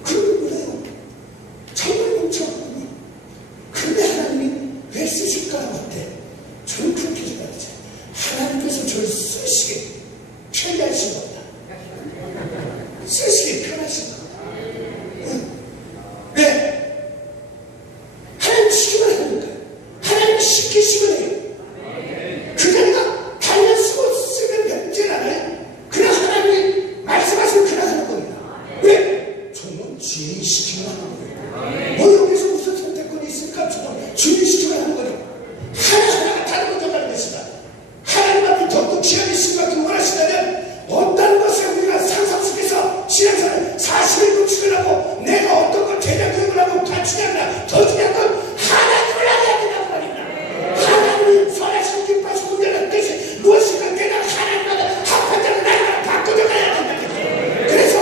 그러면 뭐래요? 정말 멍청하군요. 그런데 하나님이 왜 쓰실까 할때 저는 그렇게 생각하죠. 하나님께서 저를 쓰시게 편리하신 겁니다. 쓰시게 편하신 겁니다. 네. 하나님 시키면 하니까. 하나님 시키시면 해요. 그러니까 달려 쓰고 쓰면 변질 않아요. 그냥 하나님이 말씀하시면 그냥 하는 겁니다. 왜? 저는 주인이 시키면 하는 거예요. 뭐 여기서 무슨 선택권이 있을까? 저는 주인이 시키면 하는 거예요. 하나하나가 다른 것도 다른 것이다. 하나님 앞에 더욱더 귀하게 신받기 원하신다면 어떤 것을 우리가 상상 속에서 신앙생활을 사실을 구축하고 내가 어떤 걸 대략 교육을 하고 다 중요한 건 더 중요한 건 하나님을 알아야 된다고 말입니다. 하나님을 선하시고 기뻐하시고 운전하는 뜻이 무엇인가 내가 하나님마다 합한다는 나라를 바꿔줘가야 된다. 그래서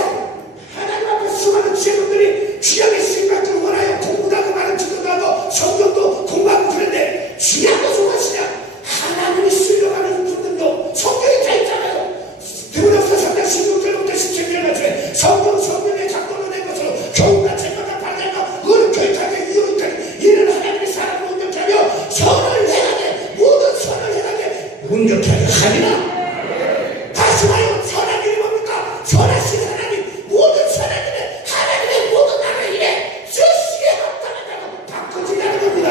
하나님 앞에 수많은 지혜분들이 귀하게 신받기를 원하여 공부도 하고 많은 기도도 하고 성경도 공부하고 그런데 중요한 것은 무엇이냐? 하나님이 쓰려고 하는 분들도 성경이 다 있잖아요. 디모데후서 3장 16절부터 17절 말씀에 성경에 작동을 낸 것으로 교훈과 책망과 반대가 의롭게 이유있다니 이는 하나님의 사람을 온전케 하며 선을 행하되 모든 선을 행하되 온전케 하리라. 다시 말해요. 선한 일이 뭡니까? 선하신 하나님 모든 선한 일에 하나님의 모든 나라의 일에 쓰시게 합당하다고 바꿔진다는 겁니다.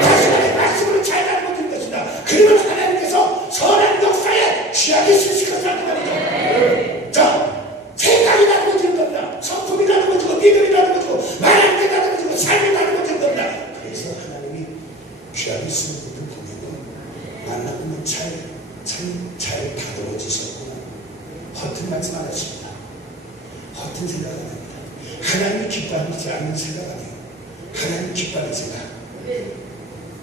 다시 말해 말씀으로 잘 알아보는 것이다. 그러면 하나님께서 선한 역사에 귀하게 쓰실 것이라는 말이죠. 자, 생각이 다르어지는 겁니다. 성품이 다르어지고 믿음이 다르어지고 말하는 게 다르어지고 삶이 다르어지는 겁니다. 그래서 하나님이 귀하게 쓰는 분들 보면은 만나보면 잘 다듬어지셨구나. 허튼 말씀 안 하십니다. 허튼 생각 안 합니다. 하나님이 기뻐하지 않는 생각 안 해요. 하나님 기뻐하는 생각.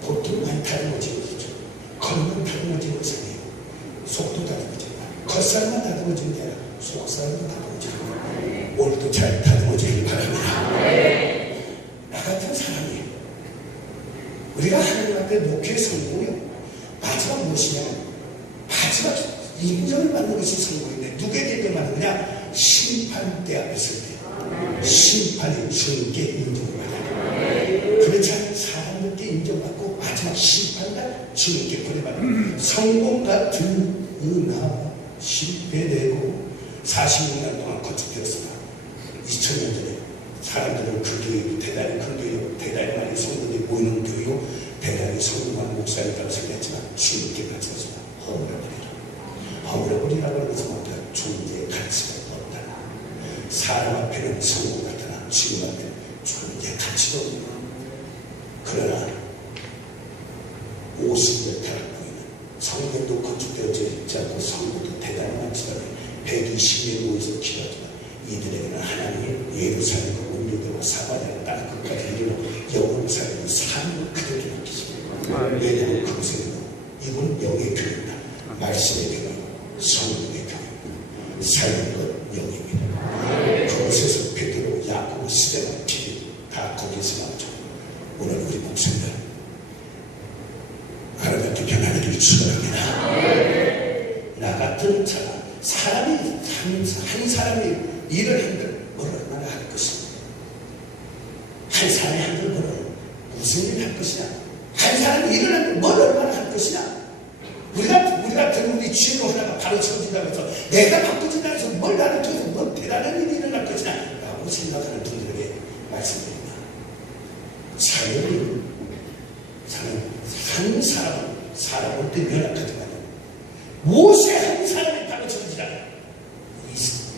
보통 많이 다듬어지는 거죠. 겉만 다듬어지는 것이 아니에요. 속도 다듬어진다. 겉살만 다듬어지는 게 아니라 속살만 다듬어지는 거예요. 오늘도 잘 다듬어지길 바랍니다. 나 같은 사람이 우리가 하나님 앞에 목회의 성공이요. 마지막 무엇이냐? 마지막 인정을 받는 것이 성공인데 누구에게 받느냐? 심판대 앞에 설 때 심판이 주님께 인정을 받아요. 그렇지 않은 사람들께 인정받고 마지막 심판날 주님께 보내받는 성공 같은 은하 실패되고 46년 동안 거듭되었으나 2000년 전에 사람들은 그 교육 대단히 큰 교육 대단히 많이 성도들이 모이는 교육 대단히 성공한 목사였다고 생각했지만 주님께 바쳤습니다. 허물어버리라고 하는 것은 뭐다? 존재의 가치가 없다. 사람 앞에는 성공 같으나 주님 앞에는 존재의 가치가 없다. 그러나 50년 타락하고 있는 성경도 건축되어져 있지 않고 성도도 대단히 많지만 120년 모여서 기도하지만 이들에게는 하나님이 예루살렘과 온유되고 사마리아를 따라 끝까지 이르러 영원히 살고 삶을 그들에게 맡기십니다. 왜냐하면 그것에는 이건 영의 교회입니다. 말씀의 교회, 성령의 교회, 삶의 것 영입니다. 그곳에서 베드로, 야고보, 스데반, 피리 다 거기서 나오죠. 오늘 우리 목사님들 하나님께 변화되기를 축원합니다. 나 같은 사람이 한 사람이 일을 한들 뭘 얼마나 할 것이냐? 한 사람이 한들 뭘 무슨 일을 할 것이냐? 한 사람이 일을 한들 뭘 얼마나 할 것이냐? 우리가 들은 우리 주인공 하나가 바로 세워진다고 해서 내가 바꿔진다고 해서 뭘 나를 통해서 뭘 대단한 일이 일어날 것이냐? 라고 생각하는 분들에게 말씀드립니다. 한 사람은 또 연락하지만 모세 한 사람이 바로 세워지라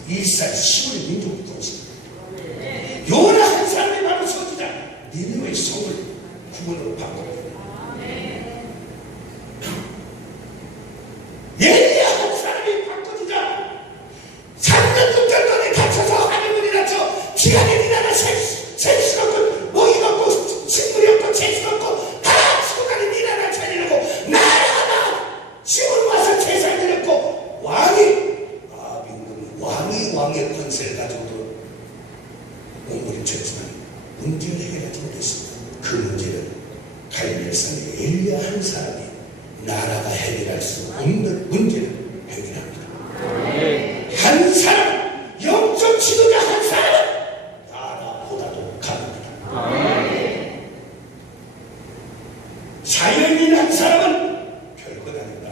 일살 10을 민족이 구원시킵니다. 요나 한 사람이 바로 세워지자 니느웨의 성을 구원으로 바꿔요. 예리야 한 사람이 바꿔주자 3년 6개월 동안에 갇혀서 하늘문이 닫혀 피가 내리 나라 셀 수가 없고 먹이 없고 식물이 없고 재수가 없고 다 죽어가는 이 나라 차리려고 나라가 지금 와서 제사를 드렸고 왕의 권세를 가지고 나라가 해결할 수 없는 문제를 해결합니다. 한 사람, 영적 지도자 한 사람은 나라보다도 강합니다. 자연인 한 사람은 별것 아닙니다.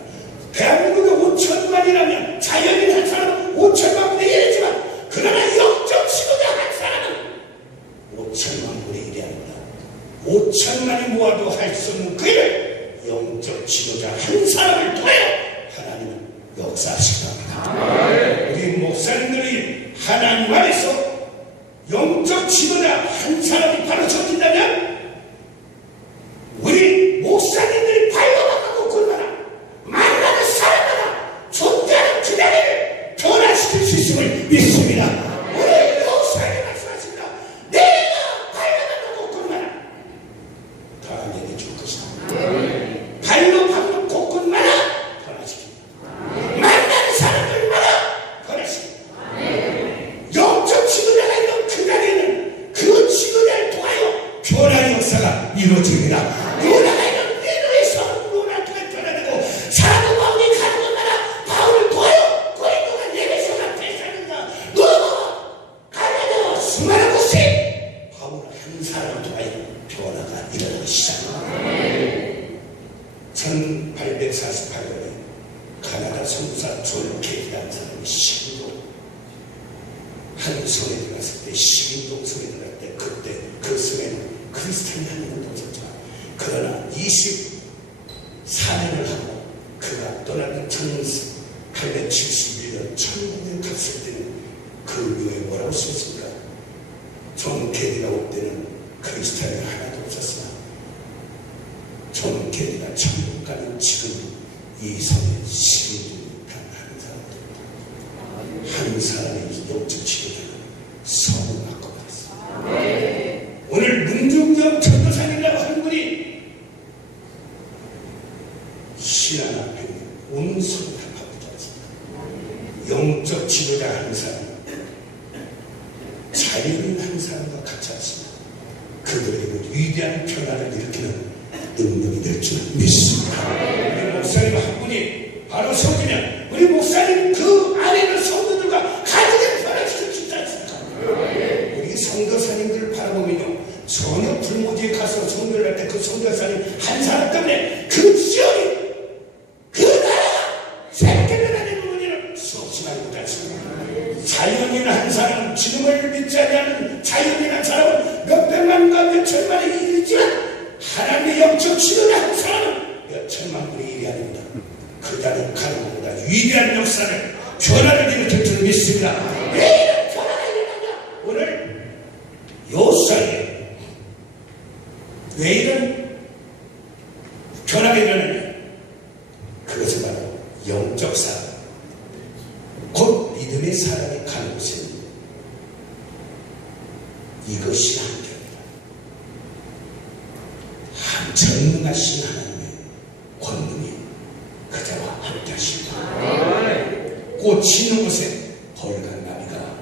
대한민국에 5천만이라면 자연인 한 사람은 5천만 분의 1이지만 그러나 영적 지도자 한 사람은 5천만 분의 1이 아닙니다. 5천만이 모아도 할 수 없는 그 일을 영적 지도자 한 사람을 통하여 하나님은 역사하시기도 합니다. 우리 목사님들이 하나님 안에서 영적 지도자 한 사람이 바로 적힌다면 우리 목사님들이 발견하고 그러나 만나는 사람마다 존재하는 그대를 변화시킬 수 있음을 믿습니다. 우리 목사님 말씀하십니다. 내가 발견하고 그러나 다 내게 줄 것이다. 발로 밟는 곳곳마다 변화시킵니다. 만나는 사람들마다 변화시킵니다. 영적 지도자가 있는 그 자리에는 그 지도자를 통하여 변화의 역사가 이루어집니다. 로나가는 위로의 성은 로나 통해 변화되고 사도 바울이 가는 곳마다 바울을 통하여 고린도가 예배소가 되살린다. 로마가 가나다와 수많은 곳이 바울 한 사람을 통하여 변화가 일어나기 시작합니다. 1848년에 가나다 선교사 존 케이라는 사람이 시인동 한 성에 들어갔을 때 시인동 성에 들어갈 때 그때 그 성에는 크리스찬이 한 명도 없었지만 그러나 24년을 하고 그가 떠나는 1871년 1900년 갔을 때는 그 묘에 뭐라고 쓰였습니까? 존 케리가 올 때는 크리스찬이 하나도 없었으나 존 케리가 천국 가는 지금 이 성에 시인들이 단 한 사람의 영적 치료자는 성을 바꿔버렸습니다. 오늘 문중경 전도사님이라고 하는 분이 신안 앞에 온 성을 다 바꾸지 않습니다. 영적 지도자 한 사람, 자연인 한 사람과 같이 하십니다. 그들에게 위대한 변화를 일으키는 능력이 될 줄 믿습니다. 우리 목사님 한 분이 바로 성기면 우리 목사님 그 안에 있는 성도들과 가족을 변화시킬 수 있지 않습니까? 우리 성도사님들을 바라보면요 전혀 불모지에 가서 성교를 할 때 그 성도사님 한 사람 때문에 그 지역이 그 나라가 새롭게 변화되는 부분을 수없이 많이 보지 않습니까? 자연인 한 사람, 지금을 믿지 않는 자연인 한 사람은 몇백만과 몇천만에 이르지만 하나님의 영적 지도자 한 사람은 몇천만 분의 일이 아닙니다. 그 자는 가는 것보다 위대한 역사를 변화를 일으킬 줄 믿습니다. 왜 이런 변화가 일어나냐? 오늘 요사이에 왜 이런 변화가 일어나냐? 그것은 바로 영적 사람, 곧 믿음의 사람이 가는 곳에는 이것이 한계입니다. 전능하신 하나님의 권능이 그자와 함께 하십니다. 꽃이 있는 곳에 벌간 나비가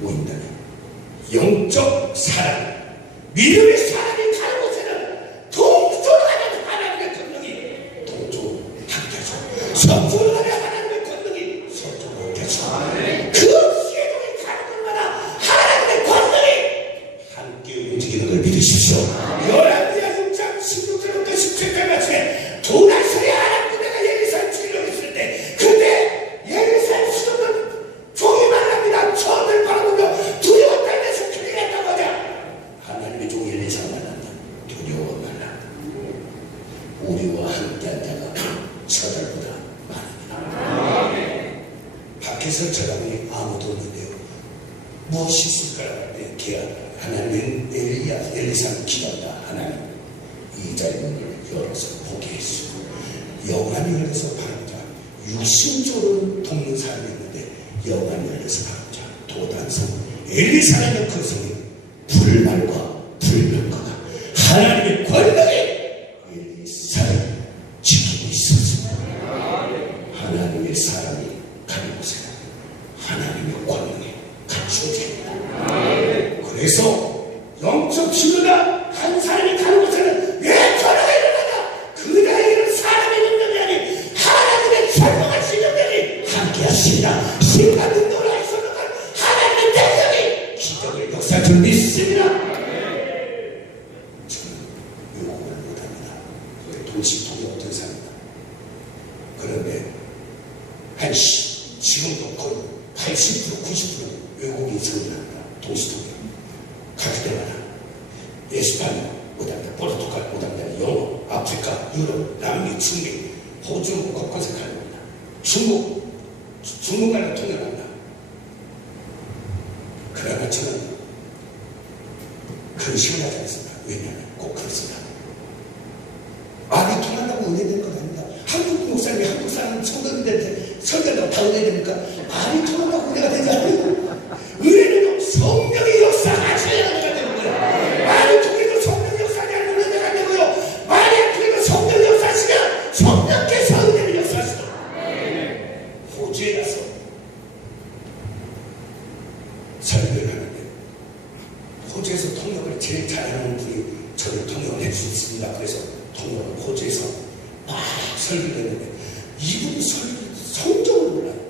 모인다면 영적 사람, 믿음의 사람이 가는 곳에는 동조하는 하나님의 권능이 동조 함께 하죠. 서조하는 하나님의 권능이 서조 함께 하죠. 그 시에동에 가는 곳마다 하나님의 권능이 함께 움직이는 걸 믿으십시오. 열왕기하 6장 16절부터 17절 말씀에 도나스의 아람 군대가 예루살렘 치려고 했을 때 그때 예루살렘 수도는 종이 말합니다. 저들 바라보며 두려워 떨면서 큰일 났다고 하자. 하나님의 종 엘리사가 말한다. 두려워 말라. 우리와 함께한 자가 저들보다 많으니라. 밖에서 쳐다보니 아무도 없는데요. 무엇이 있을까요? 하나님은 엘리사는 기도한다. 하나님 이 자의 문을 열어서 보게 해주시고 영안이 열려서 바라보자. 육신적으로 돕는 사람이 있는데 영안이 열려서 바라보자. 도단성 엘리사라는 그 성에 불말과 불멸과가 하나님의 권능이 엘리사를 지키고 있었습니다. 하나님의 사람이 가는 곳에는 하나님의 권능이 갖추어집니다. 그래서 영적 지도자 한 사람이 가는 곳에는 왜 변화가 일어나냐? 그 나이에는 것입니다. 신과 능력을 할 수 없는 건 하나님의 능력이 기적의 역사 줄 믿습니다. 저는 외국어를 못합니다. 동시통역 전사입니다. 그런데 지금도 거의 80% 90% 외국인 성장합니다. 동시통역 갈 때마다 에스파냐 못합니다. 포르투갈 못합니다. 영어, 아프리카, 유럽, 남미, 중미, 호주 곳곳에 가는 겁니다. 중국말로 통역합니다. 그러나 저는 근심을 하지 않습니다. 왜냐하면 꼭 그렇습니다. 말이 통한다고 은혜되는 건 아닙니다. 한국 목사님이 한국 사람 성도들한테 설교하고 다 은혜됩니까? 말이 통한다고 은혜가 되지 않아요. 은혜는 성령의 역사가 하셔야 은혜가 되는 거예요. 말이 통해도 성령 역사가 아니면 은혜가 되고요. 말이 안 통해도 성령 역사시면 성령께서 은혜를 역사하시고 호주에 가서 설교를 하는데 호주에서 통역을 제일 잘하는 분이 저를 통역을 할 수 있습니다. 그래서 통역을 호주에서 막 설교를 했는데 이분 성경을 몰라요.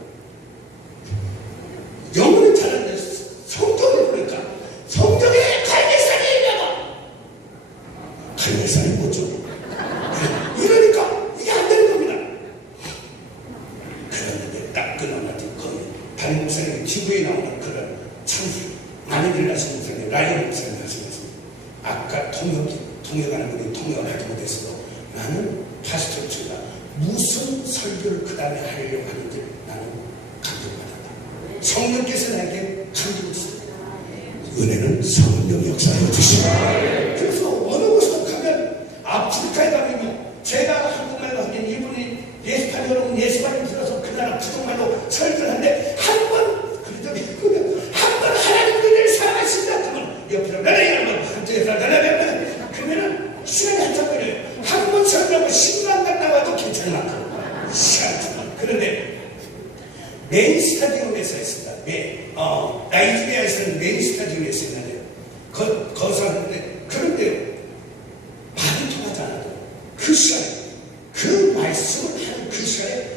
영어는 잘하는데 성경을 모르니까 성경에 갈매산이 있냐고. 갈매산이 뭐죠? 이러니까 이게 안 되는 겁니다. 그런데 딱 끊어놨더니 거의 다른 목사님이 TV에 나오는 그런 참 많은 일을 하시는 목사님 라이언 목사님 하시면서 아까 통역하는 분이 통역을 하지 못했어도 나는 파스토츠가 무슨 설교를 그 다음에 하려고 하는지 나는 감동받았다. 성령께서 나에게 감동을 줬습니다. 은혜는 성령 역사에 주십니다. 그래서 어느 곳으로 가면 아프리카에 가면요 제가 한국말로 하면 이분이 예스판 여러분 예스판을 들어서 그 나라 부동말로 설교를 하는데 한번 하나님 은혜를 사랑하신다 그러면 옆으로 나라에 한쪽에서 나라에 그러면은 시간이 한참 걸려요. 한 번 설교하고 10만 간 나와도 괜찮은 만큼 시간이. 그런데 메인 스타디움에서 했습니다. 나이지리아에서는 메인 스타디움에서 했는데 거기서 하는데 그런데요 말이 통하지 않아도 그 시간에 그 말씀을 하는 그 시간에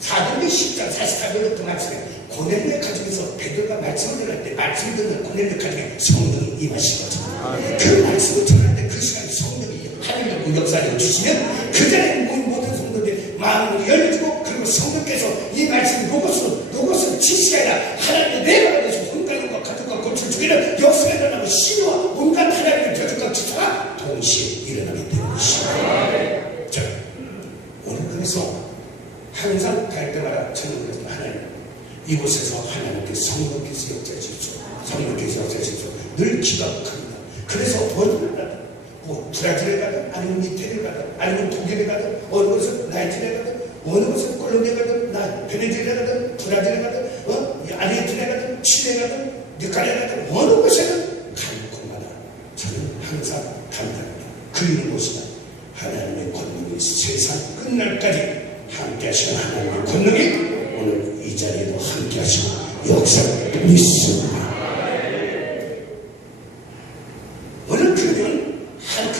4장 10장 44절부터 말씀에 고넬료 가정에서 베드로가 말씀을 전할 때 말씀을 듣는 고넬료 가정에 성령이 임하신 거죠. 그 말씀을 전할 때 그 시간에 성령이 하나님의 역사를 주시면 그 자리에 모든 성도들의 마음을 열어주고 그리고 성령께서 이 말씀이 로고스로 지시가 아니라 하나님의 내가 되셔서 혼관과 가족과 고칠 주기를 역사가 일어나고 신과 온갖 하나님의 표적과 기사가 동시에 일어나게 되는 것입니다. 자, 오늘 그래서 항상 갈 때마다 저는 그래서 하나님 이곳에서 하나님께 성령께서 역사하십시오. 성령께서 역사하십시오. 늘 기도합니다. 그래서 어느 나라 뭐 브라질에 가든 아니면 이태리에 가든 아니면 독일에 가든 어느 곳은 나이지리아에 가든 어느 곳은 콜롬비아에 가든 베네수엘에 가든 브라질에 가든 아르헨티나에 가든 칠레에 가든 니카라에 가든 어느 곳에든 가는 곳마다 저는 항상 감사합니다. 그 이름 보시면 하나님의 권능이 세상 끝날까지 함께 하시는 하나님의 권능이 오늘 이 자리에도 함께 하시고 역사를 믿습니다. 오늘 그러면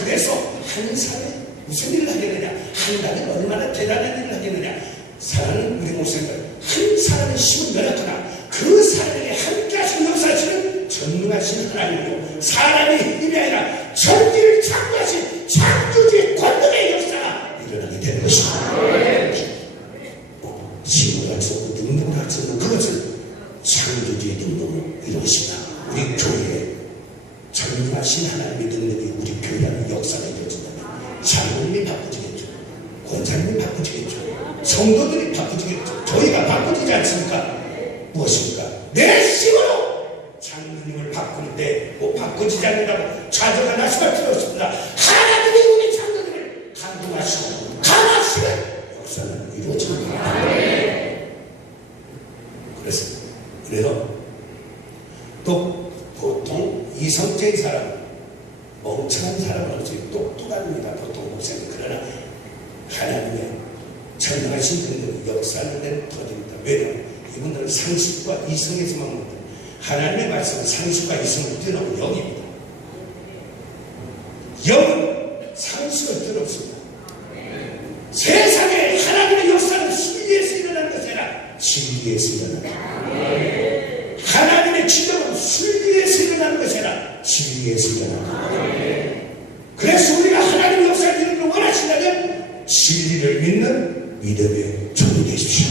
그래서 한 사람이 무슨 일을 하겠느냐, 한다면 얼마나 대단한 일을 하겠느냐. 사랑하는 우리 목사님들, 한 사람의 힘은 연약하나 그 사람에게 함께 하시는 역사하시는 전능하신 하나님이고 사람의 힘이 아니라 전기를 창조하신 창조주의 권능의 역사가 일어나게 되는 것입니다. 힘을 할 수 없고 능력을 할 수 없는 그것을 창조주의 능력으로 이루십니다. 우리 교회에 전능하신 하나님의 능력이 우리 교회 안에 역사가 이루어진다면 장로님이 바꾸지겠죠. 권사님이 바꾸지겠죠. 성도들이 바꾸지겠죠. 저희가 바꾸지 않습니까? 무엇입니까? 내 힘으로 장로님을 바꾸는데 뭐 바꾸지 않는다고 좌절과 나시가 필요 없습니다. 하나님이 우리 장로님을 감동하시고 강하시면 역사는 이루어집니다. 그래서 또 보통 이성적인 사람, 멍청한 사람은 없이 똑똑합니다. 보통 목사님. 그러나 하나님의 전능하신 분들은 역사하는 데는 터집니다. 왜냐하면 이분들은 상식과 이성에서만 봅니다. 하나님의 말씀은 상식과 이성을 뛰어넘은 영입니다. 영은 상식을 뛰어넘습니다. 세상에 하나님의 역사는 힘 위에서 일어나는 것이 아니라 진리에서 일어난다. 하나님의 진정은 순리에서 일어나는 것이 아니라 진리에서 일어난다. 그래서 우리가 하나님의 역사를 이루기를 원하신다면 진리를 믿는 믿음의 종이 되십시오.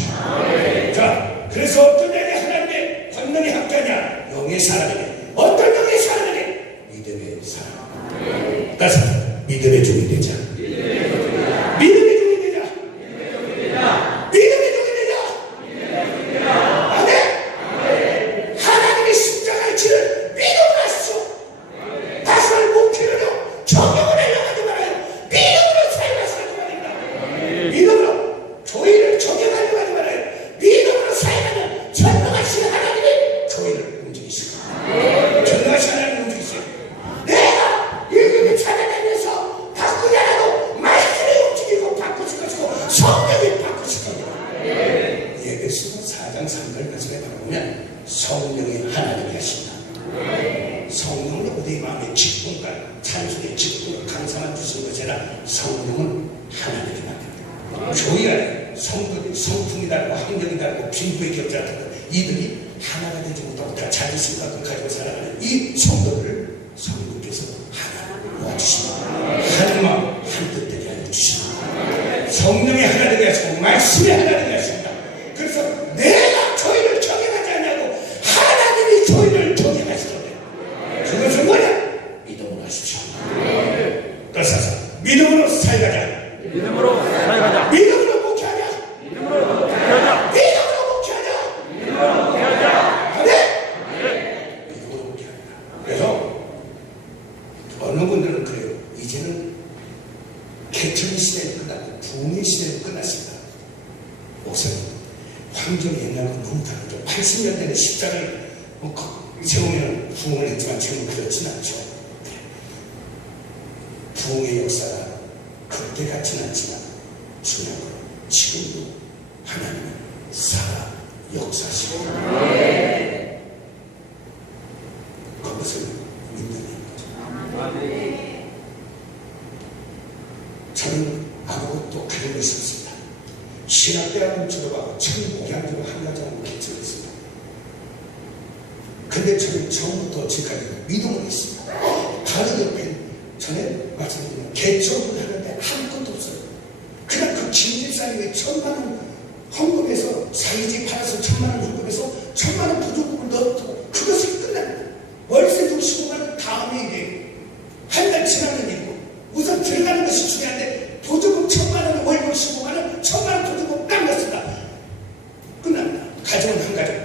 자, 그래서 어떤 자에게 하나님의 권능이 함께하냐? 영의 사람에게. 어떤 영의 사람에게? 믿음의 사람. 따라서 믿음의 종이 되자. 믿음의 종이 되자. 믿음의 종이 되자. 아멘. 하나님의 십자가의 길을 믿음으로 하시오. 다시 말해 목회는요 정욕을 하려고 하지 말아요. 믿음으로 사용하시는 말입니다. 믿음으로 교회를 정욕하려고 하지 말아요. 믿음으로 사용하는 전능하신 하나님이 교회를 움직이시고 전능하신 하나님을 움직이시고 내가 일일이 찾아다니면서 바꾸지 않아도 말씀이 움직이고 바꾸실 것이고 성령이 바꾸실 겁니다. 예배서는 4장 3절 말씀에 보면 성령이 하나님이 하신다. 성령은 우리 마음의 기쁨과 찬송의 기쁨을 감사만 주시는 것이 아니라 성령은 하나님이 만든다. 교회 안에 성도들이 성품이 다르고 환경이 다르고 빈부의 격차가 다르고 이들이 하나가 되지 못하고 다 자기 생각을 가지고 살아가는 이 성도들을 성령께서 하나 모아주십니다. 한 마음 한 뜻 되게 하여 주십니다. 성령이 하나 되게 하시고 말씀이 하나 되게 하십니다. 그래서 내가 교회를 정해하지 않냐고 하나님이 교회를 정해하시던데 그것은 뭐냐? 믿음으로 하십시오. 따라서 믿음으로 살아가자. 믿음으로 살아가자. 믿음으로 목회하자. 믿음으로 목회하자. 믿음으로 목회하자. 믿음으로 목회하자. 아멘. 믿음으로 목회하자. 그래서 어느 분들은 그래요. 이제는 개척의 시대는 끝났고 부흥의 시대는 끝났습니다. 목사님, 환경이 옛날과 너무 다르죠. 80년대는 십자가를 세우면 부흥을 했지만 지금은 그렇진 않죠. 부흥의 역사가 그때 같지는 않지만 중요한 건 지금도 하나님은 살아 역사시고 그것을 믿는 거죠. 저는 아무것도 가진 것이 없습니다. 신학대학을 졸업하고 천목양대로 한 가지 하고 개척했습니다. 근데 저는 처음부터 지금까지 믿음을 했습니다. 다른 옆에 전에 말씀드린 개척을 하는데 아무것도 없어요. 그냥 그 김집사님이 1,000만원 헌금해서 사이지 팔아서 1,000만원 헌금해서 1,000만원 보조금을 넣었고 그것이 끝납니다. 월세 65만원 다음에 이게 한 달 지나는 일이고 우선 들어가는 것이 중요한데 보조금 1,000만원 월급 15만원 1,000만원 보조금 딱 넣습니다. 끝납니다. 가정은 한 가정.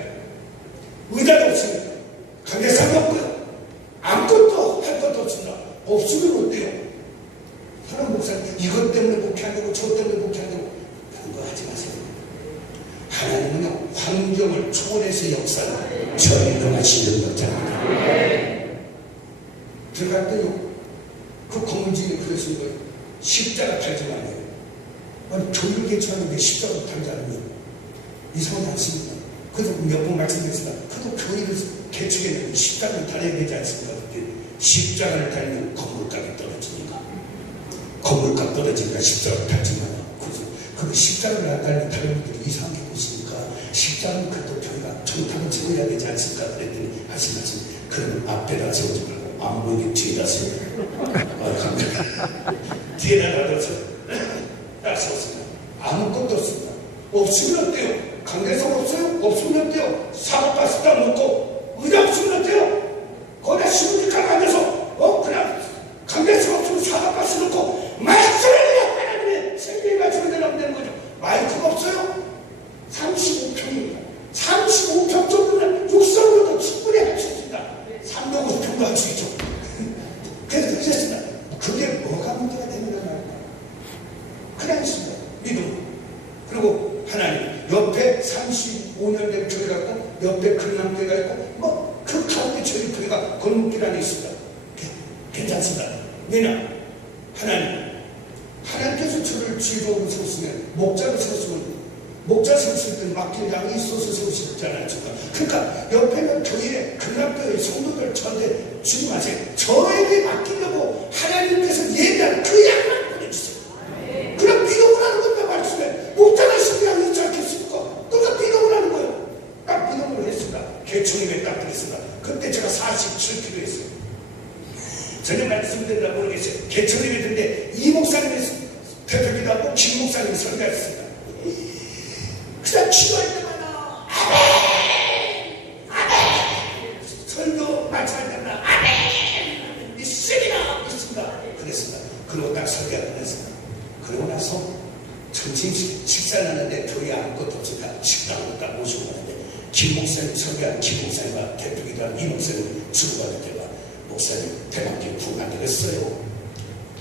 의자도 없습니다. 강대상도 없고요. 아무것도 할 것도 없습니다. 없으면 어때요? 하나님 목사님 이것 때문에 목회한다고 저 때문에 목회한다고 그런 거 하지 마세요. 하나님은요 환경을 초월해서 역사를 전능하시는 것잖아요. 들어갈 때요 그 건물주인이 그러신 거예요. 십자가 달지 말아요. 아니 교회를 개척하는데 십자가 달지 않으면 이상하지 않습니까? 그래서 몇 번 말씀드렸습니다. 그래도 교회를 개척했는데 십자가를 달아야 되지 않습니까? 십자가를 달면 건물값이 떨어지니까 건물값 떨어지니까 십자가를 달지 마라. 그래서 그 십자가를 안 달면 다른 분들이 이상하게 보시니까 십자가는 그래도 교회가 정탑을 세워야 되지 않습니까? 그랬더니 하신 말씀 그러면 앞에다 세우지 말고 안 보이게 뒤에다 세워요. 뒤에다 놔둬서 딱 세웠습니다. 아무것도 없습니다. 없으면 어때요? 강대상 없어요? 없으면 어때요? 사과가스 딱 먹고 의자 없으면 어때요? 거기다 신문지까지 앉아서 그냥 강대상 없으면 사과가스 넣고 말씀을 그냥 하나님의 생명의 말씀을 내려면 되는 거죠. 마이크가 없어요? 35평입니다. 35평 정도면 육성으로도 충분히 할 수 있습니다. 350평도 할 수 있죠. 그래서 그랬습니다. 그게 뭐가 문제가 되는 거냐? 그냥 있습니다. 믿음. 그리고 하나님 옆에 35년 된 교회가 있고 옆에 금남교회가 있고 그 가운데 저희 교회가 건물길 안에 있습니다. 괜찮습니다. 왜냐? 하나님께서 저를 지도로 세웠으면 목자를 세웠으면 목자 세웠을 때 맡길 양이 있어서 세우셨지 않았습니까? 그러니까 옆에는 교회 금남교회 성도들 저한테 주지 마세요. 저에게 맡기려고 하나님께서 예비한 그 양만 보내주세요. 그럼 믿음을 하는 건데 말씀에 목자가 있으면 양이 있지 않겠습니까? 그러니까 믿음을 하는 설교했습니다. 그냥 기도할 때마다 아멘! 아멘! 설교 말씀할 때마다 아멘! 믿습니다! 믿습니다! 그랬습니다. 그리고 딱 설교하고 했습니다. 그러고 나서 점심 식사를 하는데 교회 아무것도 없으니까 식당으로 딱 모시고 가는데 김 목사님 설교한 김 목사님과 대표기도 한 이 목사님 주고받을 때가 목사님 대만교회 부흥 안 되겠어요.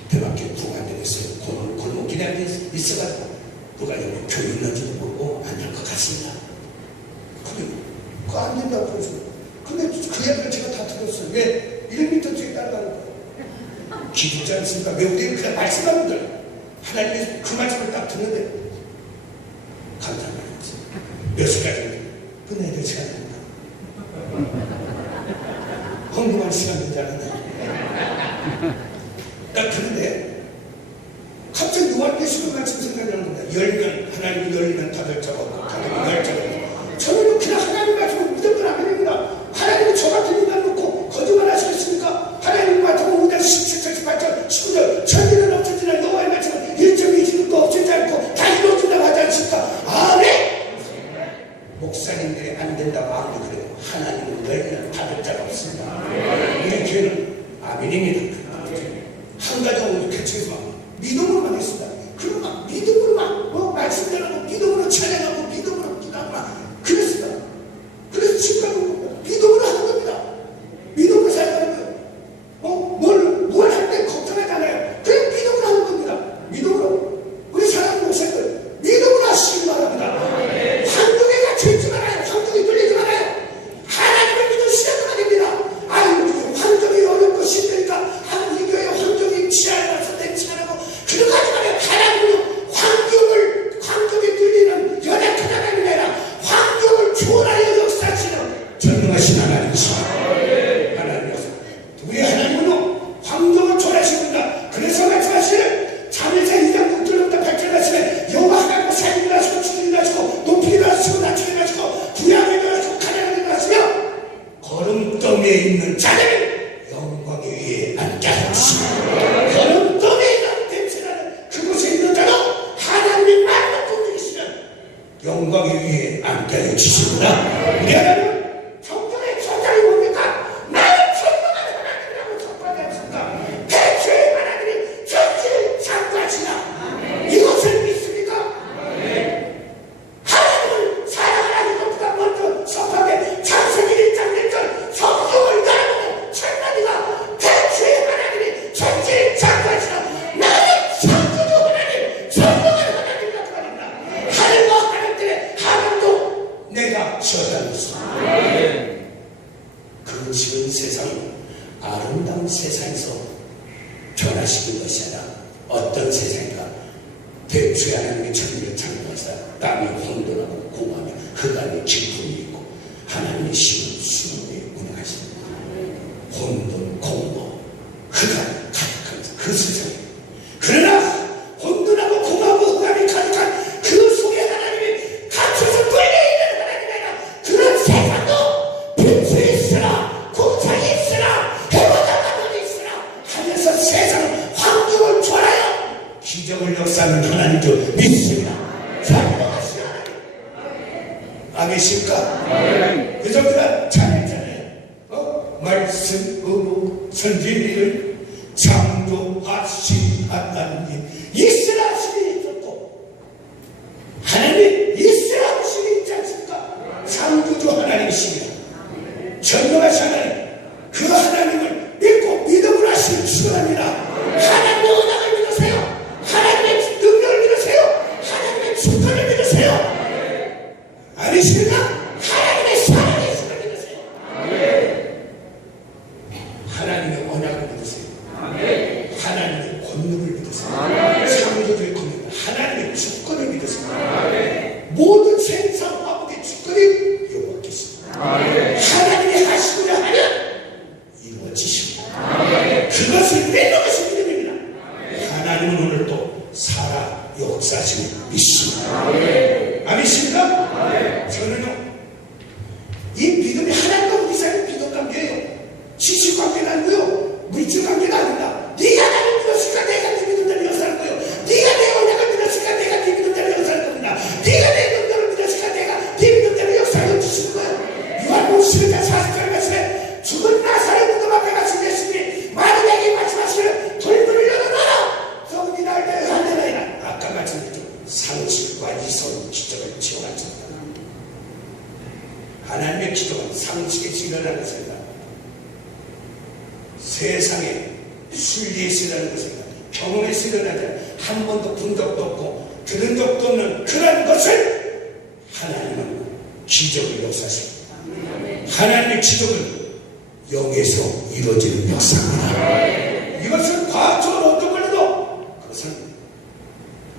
대만교회 부흥 안 되겠어요. 골목길에 앉아 있어가지고 누가 여기 교회 있는지도 모르고 안 할 것 같습니다. 근데 그거 안 된다고 그러죠. 근데 그 얘기를 제가 다 들었어요. 왜 1m 뒤에 따라가는 거예요? 기도지 않습니까? 왜 우리는 그냥 말씀하면 돼요. 하나님의 그 말씀을 딱 듣는데 감사합니다. 몇 시까지 끝내야 될 시간 됩니다. 헌금할 시간 되지 않았나요? 딱 그런데 갑자기 요한계시록 말씀 생각이 나는 겁니다. 열면 하나님이 열리면 닫을 자가 없고 닫으면 열 자가 없고 저는 그냥 하나님 말씀을 무조건 안 됩니다. 하나님이 저 같은 인간 놓고 거짓말 하시겠습니까? 하나님 같은 5장 17절 18절 19절 천지는 없어지나 여호와의 말씀은 일점이 지금도 없어지지 않고 다 이루어진다고 하지 않습니까? 아멘! 목사님들이 안 된다고 아무리 그래도 하나님은 열면 닫을 자가 없습니다. 우리 교회는 아멘입니다. 한 가정으로 개척해서 믿음으로만 했습니다. 그럼 막 믿음으로만 말씀대로 믿음으로 찬양하고 믿음으로 기도하고 그랬습니다. 그래서 집가는 믿음으로 하는 겁니다. 믿음으로 살아가는 거예요. 뭘 할 때 걱정하잖아요. 그냥 믿음으로 하는 겁니다. 믿음으로. 우리 사랑하는 목사님들 믿음으로 하시기 바랍니다. 환경에 갇혀있지 말아요. 환경에 뚫리지 말아요. 하나님을 믿으시면 됩니다. 아유, 환경이 어렵고 힘드니까 우리 교회 환경이 치아하고 땡치하고 그런 거 하지 말아요. 하나님은 환경에 뚫리는 연약한 하나님이 아니라 환경을 초월하여 역사하시는 전능하신 하나님이십니다. 하나님이서 우리 하나님은 환경을 초월하십니다. 그래서 말씀하시는 잠에서 2장 6절부터 8절 말씀에 여호와 하나님은 산이 일어나시고 주님이 일어나시고 높이 일어나시고 낮추게 일어나시고 부양에 일어나시고 가난하게 일어나시며 거름더미에 있는 자들을 영광의 위에 앉게 하옵시며 거름더미에 있는 댐스라는 그곳에 있는 자도 하나님의 말로 움직이시면 영광의 위에 앉게 하여 주시구나. 우리 하나님은 성경의 저장이 뭡니까? 나의 전능한 하나님이라고 선포하지 않습니까? 대초의 하나님이 전지를 창조하시나 이것을 믿습니까? 하나님을 사랑하는 것보다 먼저 선포하게 창세기 1장 1절 성경을 열어보면 천만이가 대초의 하나님이 전지를 창조하시나 나의 창조주 하나님 전능한 하나님이라고 말입니다. 하늘과 하늘들의 하늘도 내가 지었다는 것입니다. 그 지은 세상은 아름다운 세상에서 변화시킨 것이 아니라 어떤 세상인가? 대초에 하나님의 천지를 창조하시다 땅이 혼돈하고 공허하며 그 안에 기쁨이 있고 하나님의 신은 수능에 운행하시는 혼돈, 공허, 흑암 가득한 그 세상에 그러나 혼돈하고 공허하고 흑암이 가득한 그 속에 하나님이 갇혀서 뚫려 있는 하나님이 아니라 그런 세상도 빈수에 있으나 공창이 있으나 해보다 가만히 있으나 하면서 세상 환경을 초월하여 기적을 역사하는 하나님 줄 믿습니다. 전능하신 하나님. 아멘십니까? 그래서 그날 찬양잖아요. 말씀으로 선진리를 창조하신 하나님 이스라 신이 있었고 하나님 이스라 신이 있지 않습니까? 창조주 하나님이십니다. 전능하신 하나님 그 하나님을 믿고 믿음으로 하시면 축원합니다. 하나님의 언약을 믿으세요. 하나님의 능력을 믿으세요. 하나님의 축복을 믿으세요. 아니십니까? 하나님의 사랑의 힘을 믿으세요. 하나님의 언약을 믿으세요. 하나님의 권능을 믿으세요. 창조주의 권능, 하나님의 주권을 믿으세요. 모든 생사와 화복의 주권이 여호와께십니다. 하나님이 하시고자 하면 이루어지십니다. 그것을 믿는 것이 믿음입니다. 하나님은 오늘 또 살아 역사하시는 믿습니다. 아멘입니까? 저는요 이 믿음이 하나님과 우리 사이의 믿음 관계예요. 지식 관계가 아니고요 물질 관계가 아닙니다. 네가 나를 믿었으니까 내가 네 믿음대로 역사할 거예요. 네가 내 언약을 믿었으니까 내가 네 믿음대로 상식과 이성 기적을 지원하셨다. 하나님의 기적은 상식에서 일어나는 것입니다. 세상에 순리에서 일어나는 것입니다. 경험에서 일어나지 한 번도 본 적도 없고 들은 적도 없는 그런 것을 하나님은 기적을 역사하십니다. 하나님의 기적은 영에서 이루어지는 역사입니다. 이것은 과학적으로 어떤 걸로도 그것은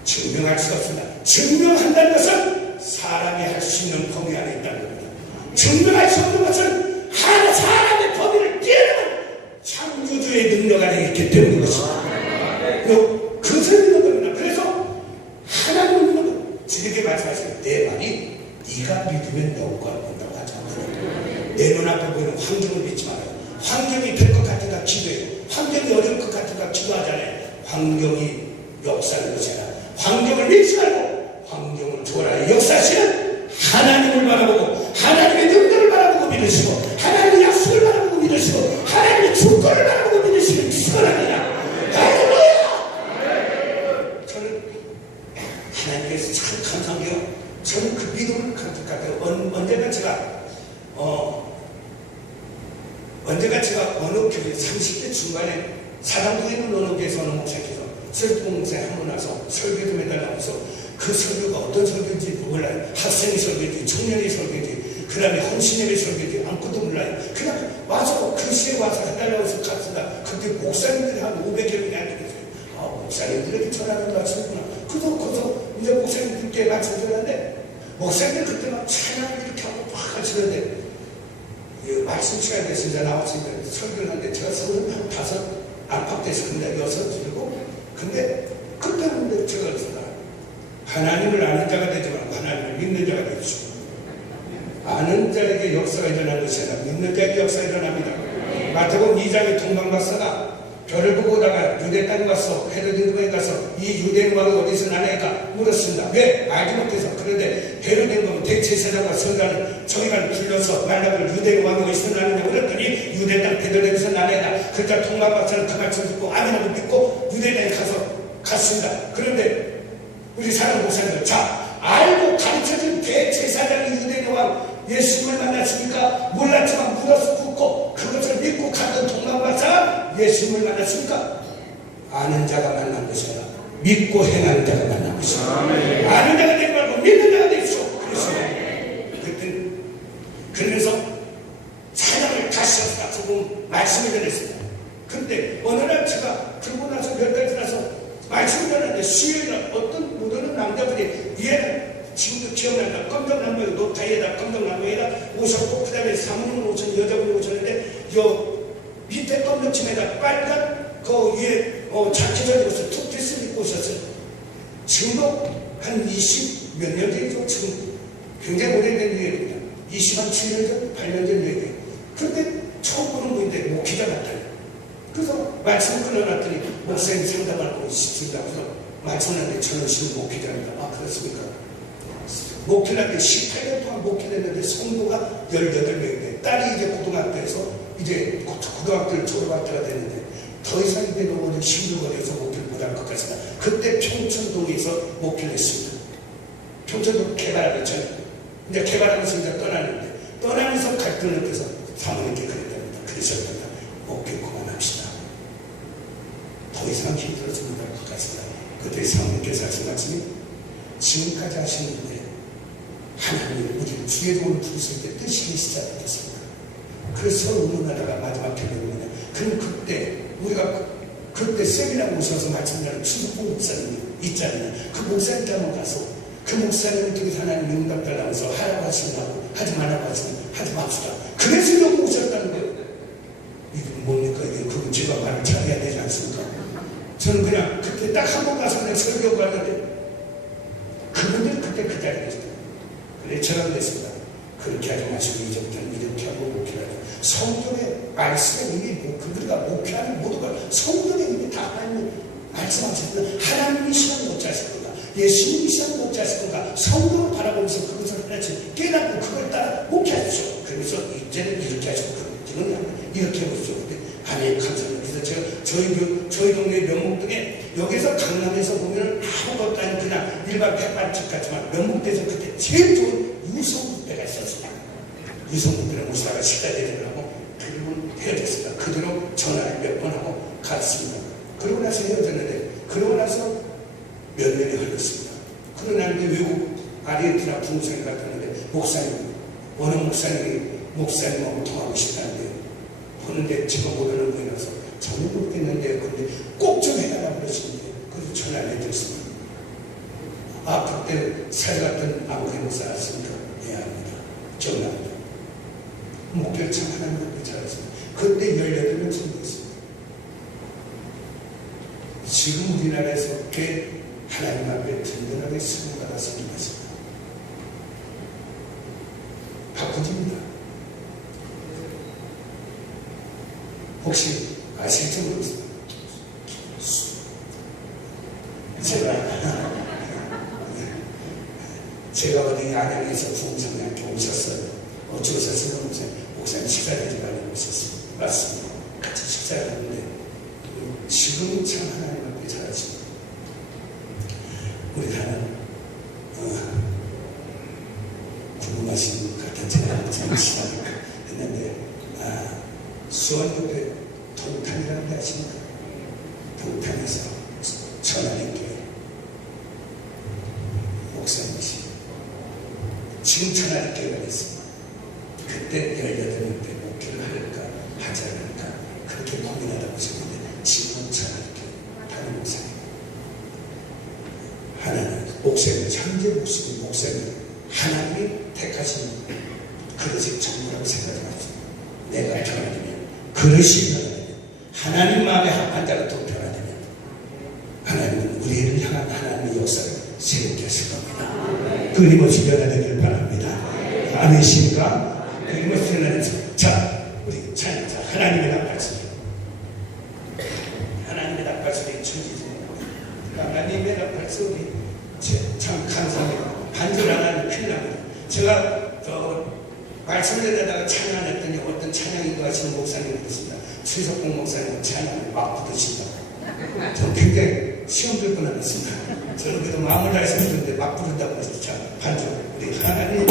증명할 수가 없습니다. 증명한다는 것은 사람이 할 수 있는 범위 안에 있다는 겁니다. 증명할 수 없는 것은 하나 사람의 범위를 뛰어넘은 창조주의 능력 안에 있기 때문인 것입니다. 그것을 믿는 겁니다. 그래서 하나님을 믿는 것, 주님께 말씀하시는 내 말이 네가 믿으면 영광을 본다고 하지 않아요. 내 눈앞에 보이는 환경을 믿지 말아요. 환경이 될 것 같으니까 기도해요. 환경이 어려울 것 같으니까 기도하잖아요. 환경이 역사하는 것이 아니라 환경을 믿지 말고 환경을 초월하여 역사하시는 하나님을 바라보고 하나님의 능력을 바라보고 믿으시고 하나님의 약속을 바라보고 믿으시고 하나님의 주권을 바라보고 믿으시는 기도하느냐. 할렐루야! 저는 하나님께서 참 감사해요. 저는 그 믿음을 간직하고요. 언제가 제가 어느 교회 30대 중반에 사당동에 있는 어느 교회에서 어느 목사께서 설교공사에 하고 나서 설교 좀 해달라면서 그 설교가 어떤 설교인지 몰라요. 학생의 설교인지 청년의 설교인지 그 다음에 헌신의 설교인지 아무것도 몰라요. 그냥 와서 그 시에 와서 해달라고 해서 갔습니다. 그때 목사님들이 한 500여 명이 앉아 계세요. 아, 목사님들에게 전하는 거 하시구나. 그래서 이제 목사님들께 말씀드렸는데 목사님들 그때 막 찬양을 이렇게 하고 막 하시는데 말씀 시간에 대해서 이제 나왔으니까 설교를 하는데 제가 35 안팎됐습니다. 6 들고 근데 그때는 제가 그랬습니다. 하나님을 아는 자가 되지 말고 하나님을 믿는 자가 되십시오. 아는 자에게 역사가 일어나는 것이 아니라 믿는 자에게 역사가 일어납니다. 마태복음 2장의 동방박사가 별을 보고 오다가 유대 땅에 가서 헤롯 임금에 가서 이 유대 왕이 어디서 나냐니까 물었습니다. 왜? 알지 못해서. 그런데 헤롯 임금은 대제사장과 서기관을 저희가 불러서 말라를 유대 왕이 어디서 나느냐 그랬더니 유대 땅 베들레헴에서 나냐다. 그러자 동방박사는 그 말씀 듣고 아멘하고 믿고 유대 땅에 갔습니다. 그런데 우리 사랑 목사님들 자 알고 가르쳐준 대제사장이 유대 왕 예수님을 만났습니까? 몰랐지만 물어서 묻고 그것을 믿고 갔던 동방박사가 예수님을 만났습니까? 아는 자가 만난 것이 아니라 믿고 행하는 자가 만난 것이다. 아는 자가 되지 말고 믿는 자가 되십시오. 그래서 사랑을 다시 하고 말씀을 전했습니다. 근데 어느 날 제가 그러고 나서 몇 달 지나서 말씀을 전했는데 수요일날 어떤 모르는 남자분이 위에는 지금도 기억난다. 검정나무에 노타이에다 검정나무에다 오셨고 그 다음에 사모님을 오셨는데 여자분이 오셨는데 요 밑에 검정침에다 빨간 그 위에 자켓을 입어서 투피스를 입고 오셨어요. 지금도 한 20 몇 년 전이죠. 지금 굉장히 오래된 얘기입니다. 27년 전, 8년 전 얘기예요. 그런데 처음 보는 분인데 목회자 같아요. 그래서 말씀을 끊어놨더니 목사님 상담하고 싶습니다. 그래서 말씀하는데 저는 지금 목회자입니다. 아 그렇습니까? 목회를 18년 동안 목회했는데 성도가 18명인데 딸이 이제 고등학교에서 이제 고등학교를 졸업할 때가 됐는데 더 이상 이제 너무 힘들거리에서 목회를 못할 것 같습니다. 그때 평촌동에서 목회를 했습니다. 평촌동 개발하기 전에 이제 개발하면서 이제 떠나면서 갈등을 느껴서 사모님께 그랬답니다. 그러셨답니다. 목회 그만합시다. 더 이상 힘들어서 못할 것 같습니다. 그때 사모님께서 하신 말씀이 지금까지 하신 일에 하나님이 우리 주의 돈을 주실 때 뜻이 시작됐습니다. 그래서 의논하다가 마지막 결론이 뭐냐. 그럼 그때 우리가 그때 세미나 오셔서 말씀드리는 추석봉 목사님이 있잖아요. 그 목사님께 한번 가서 그 목사님을 통해서 하나님 응답 달라면서 하라고 하시냐고 하지 말라고 하시면 하지 맙시다. 그래서 여기 오셨다는 거예요. 이게 뭡니까? 이게 그건 제가 말을 잘해야 되지 않습니까? 저는 그냥 그때 딱 한 번 가서 그냥 설교하고 갔는데 그분들 그때 그 자리에 계셨어요. 그래 저랑 됐습니다. 그렇게 하지 마시고 이제부터는 이렇게 하고 목회하고 성경의 말씀에 이미 그들과 목회하는 모두가 성경에 이미 다 하나님이 말씀하셨는데 하나님이 시간 못 자실 건가 예수님이 시간 못 자실 건가 성경을 바라보면서 그것을 하나씩 깨닫고 그걸 따라 목회하십시오. 그래서 이제는 이렇게 하시고 그때는 이렇게 해보십시오. 하나님 감사합니다. 그래서 제가 저희 동네 면목동에 여기서 강남에서 보면 아무것도 아닌 그냥 일반 백반집 같지만 명목대에서 그때 제일 좋은 유성부대가 있었습니다. 유성부대를 모시다가 식사 대접을 하고 그리고 헤어졌습니다. 그대로 전화를 몇 번 하고 갔습니다. 그러고 나서 헤어졌는데 그러고 나서 몇 년이 흘렀습니다. 그러고 나는데 외국 아르헨티나 부흥성에 갔다는데 목사님, 어느 목사님하고 통하고 싶다는데 보는데 제가 모르는 분이라서 전혀 모르겠는데 근데 꼭 좀 해달라고 그러시는데 그래서 전화를 해줬습니다. 아, 그때 살아갔던 아무리 목사 왔습니까? 예, 압니다. 기억납니다. 목표를 참 하나님 앞에 잘했습니다. 그때 18명 선교했습니다. 지금 우리나라에서 꽤 하나님 앞에 든든하게 수고받았으면 좋겠습니다. 바꾸집니다. 혹시 아실지 모르겠습니다. 제가 어디 안양에서 부흥성장교 오셨어요. 어찌 오셨어요? 목사님 식사 대접하려고 오셨습니다. 맞습니다. 같이 식사를 하는데 지금 참 하나님 앞에 잘하십니다. 우리 하나님 궁금하신 것 같은 제가 잠시만 했는데 수원 옆에 동탄이라는 데 아십니까? 동탄에서 천안교회 목사님이시 지금 천안교회가 됐습니다. 그때 18명 때 목회를 할까 하지 않을까 그렇게 고민하다 보셨는데 지금은 천안교회 다른 목사님 하나님 목사님 창제 목사님 하나님이 택하신 그릇이 전부라고 생각하지 마십시오. 내가 변화되면 그릇이 변화되면 하나님 마음에 합한 자가 또 변화되면 하나님은 우리를 향한 하나님의 역사를 세우게 하실 겁니다. 끊임없이 변화되기를 바랍니다. 아멘이십니까? 끊임없이 변화되면서 자 우리 찬양자 하나님의 납발소리 하나님의 납발소리 천지지입니다. 하나님의 납발소리 참 감사합니다. 반절 안 하면 큰일 납니다. 제가 말씀을 내다가 찬양 안 했더니 어떤 찬양인도 하시는 목사님이 그랬습니다. 최석봉 목사님 찬양을 막 부르신다고. 저 굉장히 시험 들 뻔했습니다. 저는 그래도 마음을 다해서 부르는데 막 부른다고 해서 자 반절 우리 하나님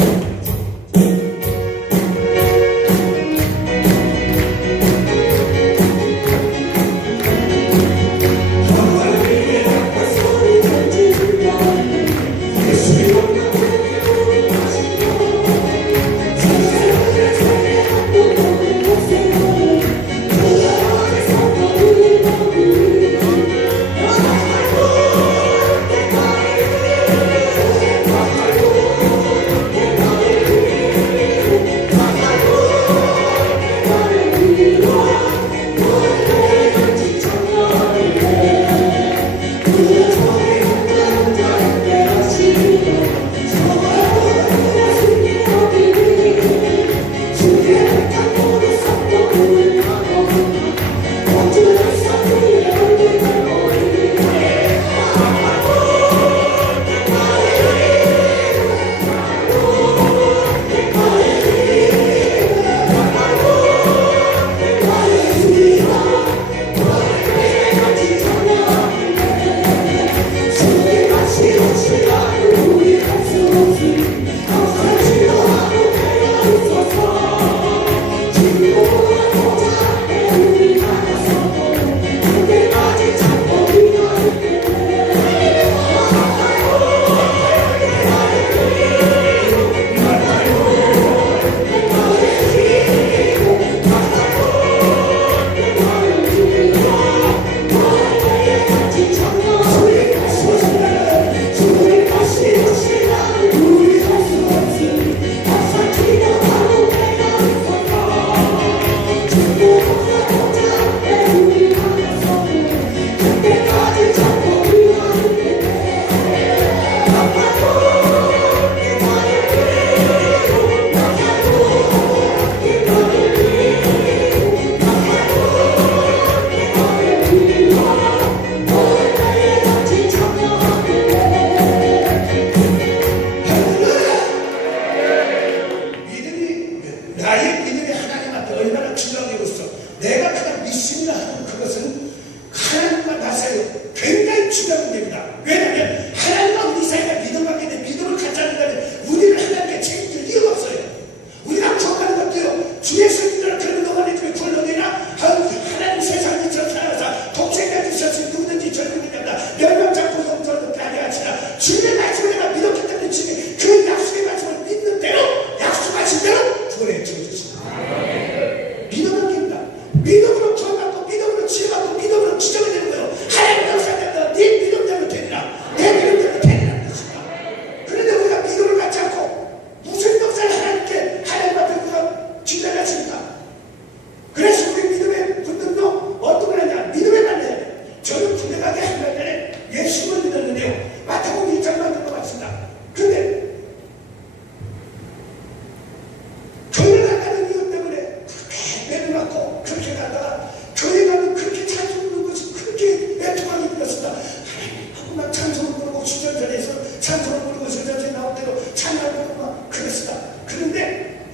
찬송을 부르고 저자체 나올 때도 찬양을 부르고 막 그랬습니다. 그런데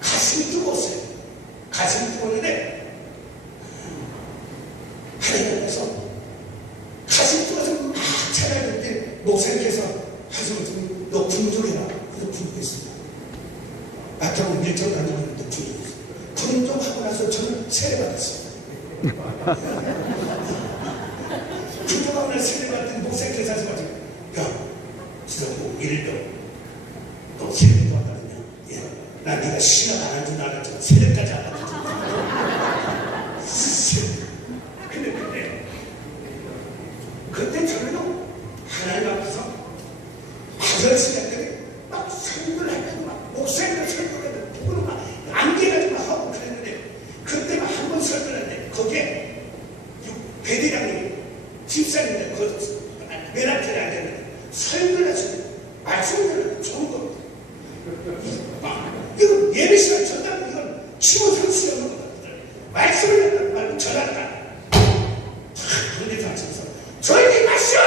가슴이 뜨거웠어요. 가슴이 뜨거웠는데 하나님께서 가슴이 뜨거워서 막 찬양했는데 목사님께서 가슴을 좀 너 분종해라. 그래서 분종했습니다. 마태복음 1절 가지고 분종했어요. 분종하고 나서 저는 세례받았어요. 분종하고 나서 세례받았더니 목사님께서 하셔가지고 야 지금 일도 너 세례도 받았냐? 예. 나 네가 신학 안 한 줄 알았지만 세례까지 안 받았지. 그때 저는요 하나님 앞에서 아저씨 때문에 막 설교를 하고 막 목사님을 설교를 하고 누구는 막 안개가 좀 하고 그랬는데 그때 막 한 번 설교를 했는데 거기에 배대장님 집사님들 그 맨 앞자리에 앉았는데 설교를 하시는 말씀을 좋은 겁니다. 이건 예배 시간 전담 이건 추모 상식이 없는 겁니다. 말씀을 한다고 말고 전한다. 그런데 당시에서 조용히 마시오!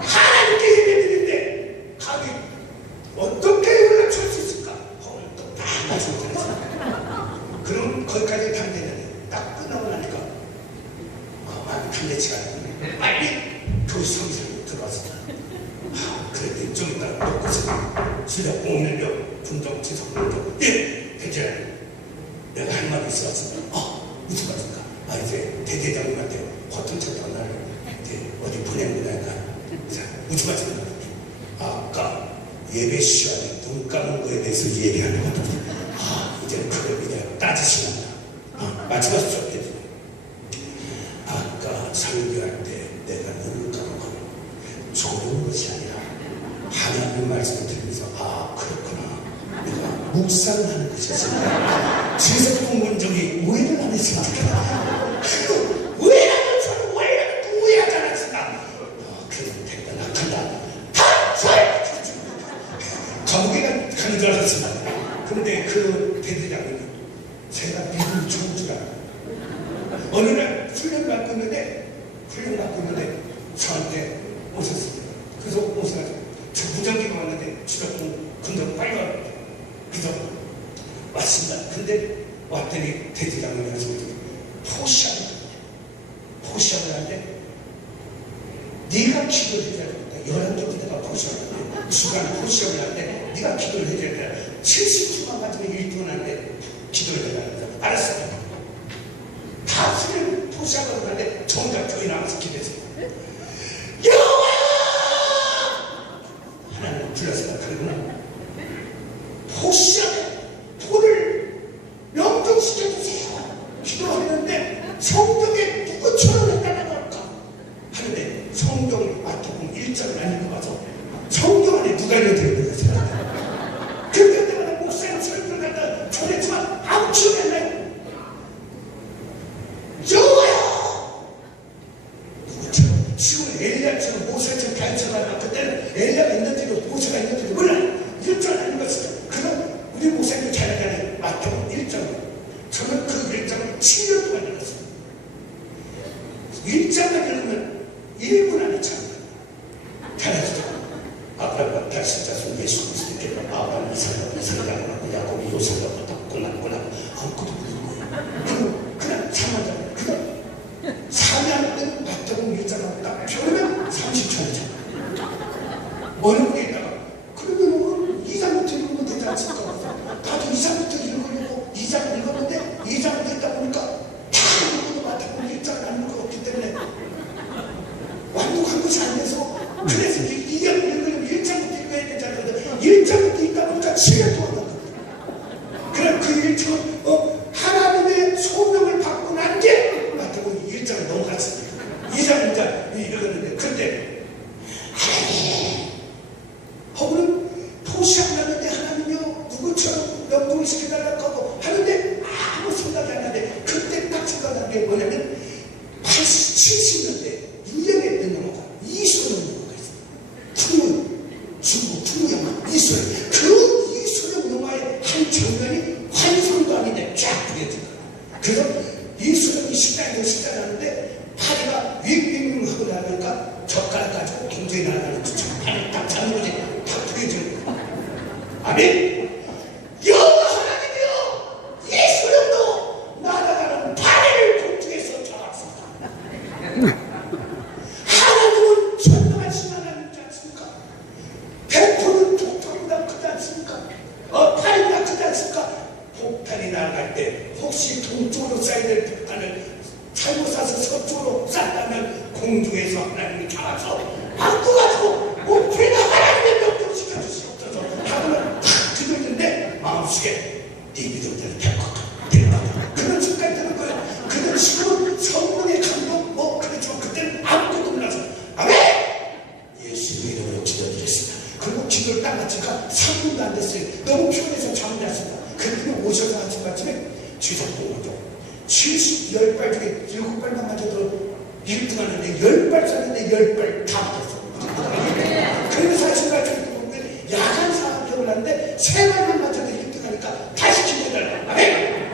하나님께 예배드리는데 감히 어떻게 연락할 수 있을까? 오늘 또딱 말씀을 드렸습니다. 그럼 거기까지 당대는데 딱 끝나고 나니까 많이 달래치가 빨리 교수성사로 들어왔습니다. 그랬더니 좀 이따 놓고서 지가 오늘요 분정치 성문도 예! 대체라니 내가 할 말이 있었습니다. 무슨 말입니까? 이제 대대장님한테 호통쳤다고 나를 이제 어디 보내는구나. 무슨 말씀입니까? 아까 예배 시간에 눈 감은 거에 대해서 얘기하는 것도 이제 그걸 이제 따지시는구나. 말씀하십시오. 아까 설교할 때 내가 눈을 감고 좋은 것이 아니라 하나님 말씀을 들으면서 그렇구나. 내가 묵상하는 것이 있습니다. 지석공문적이 오해를 안 했으면 좋겠다. 그 오해라는 저는 오해라는 그 오해하지 않았습니다. 그럼 내가 낙한다. 감옥에 가는 줄 알았습니다. 그런데 그 대대장님은 제가 믿음이 좋은 줄 알아요. 어느 날 훈련 받고 있는데 저한테 오셨습니다. 그래서 오셔가지고 저 무전기가 왔는데 주덕공 근데 빨리 와요. 그래서 왔습니다. 근데 왔더니 대대장님이 하시고 포시합을 하는데 네가 기도를 해야 된다. 11쪽에 내가 포시합을 하는데 주간 포시합을 하는데 네가 기도를 해야 된다. 70초만 가지고 1분 하는데 기도를 해야 된다. 알았습니다. 다 수련 포시합을 하는데 정작 교회 나와서 기도했어요. 여호와! 하나님 불러서 그러구나. 포시합에 불을 명중시켜주세요. 기도하는데 성경에 누구처럼 해달라고 할까? 하는데 성경 마태복음 1장을 안 읽어봐서 성경 안에 누가 읽어드리는 거예요. 그럴 때마다 목사님 설교를 갖다 전했지만 아무 기억이 안 나요. 여호와여! 누구처럼 지금 엘리야처럼 모세처럼 가르쳐가면 그때는 엘리야가 있는지도 모세가 있는지도 몰라. 이럴 줄 아는 것을 그럼 우리 목사님이 잘 알잖아요. 마태복음 1장. 저는 그 1장을 7년 동안 읽었습니다. 1장을 읽으면 1분 안에 참 잘하시죠. 아브라함과 다시 자손 예수 그리스도께 아브라함 이삭을 야곱이 요셉을 꼬나꼬나 아무것도 모르는 거예요. 그냥 참하자. 그냥 3년 마태복음 1장하고 딱 펴면 30초이죠. 어느 분에 있다가 그러면 2장부터 읽으면 되지 않습니까? 나도 2장부터 읽으려고 2장 읽었는데 2장 듣다 보니까 다 읽어도 마태복음 1장을 안 읽었기 때문에 완벽한 것이 안 돼서 그래서 2장을 읽으려면 1장부터 읽어야 되지 않거든. 1장부터 읽다 보니까 7년 동안 갔거든. 그럼 그 1장은 하나님의 소명을 받고 난 게 마태복음 1장을 넘어갔습니다. 2장 읽었는데 그때 하나님 허구는 포시합을 하는데 하나님이요 누구처럼 명동을 시켜달라고 하고 하는데 아무 생각이 안 나는데 그때 딱 생각난 게 뭐냐면 70년대 유행했던 영화가 이소룡 영화가 있어요. 중국 풍영 이소룡. 그 이소룡 영화의 한 장면이 환상도 아닌데 쫙 그려진 거야. 그래서 이소룡이 식당에 하는데 파리가 윙윙 하고 나니까 젓가락 가지고 공중에 날아가는 것처럼 발을 딱 잡는 거지. 딱 보여주는 거야. 아멘. 여호와 하나님이여, 예수님도 날아가는 발을 공중에서 잡았습니다. 하나님은 전능하신 하나님이지 않습니까? 백포는 폭탄보다 크지 않습니까? 발이나 크지 않습니까? 폭탄이 날아갈 때 혹시 동쪽으로 쏴야 될 폭탄을 잘못 쏴서 서쪽으로 쐈다면 공중에서 하나님이 잡아서 바꿔가지고 목표에다 하나님의 명령 시켜주시옵소서 하고는 탁 기도했는데 마음속에 네 믿음대로 될 것 같아. 그런 생각이 드는 거예요. 그는 지금은 성령의 감동 그렇죠. 그때는 아무것도 몰라서 아멘! 예수의 이름으로 기도드렸습니다. 그리고 기도를 딱 마치니까 3분도 안 됐어요. 너무 피곤해서 잠이 났습니다. 그분이 오셔서 아침에 주석봉으로 70발 중에 7발만 맞아도 1등 하는데 10발 쐈는데 10발 다 맞았어. 그래서 사실 같은 보면 야간 사업을 하는데 3발만 맞아도 1등 하니까 다시 기도해달라. 아멘!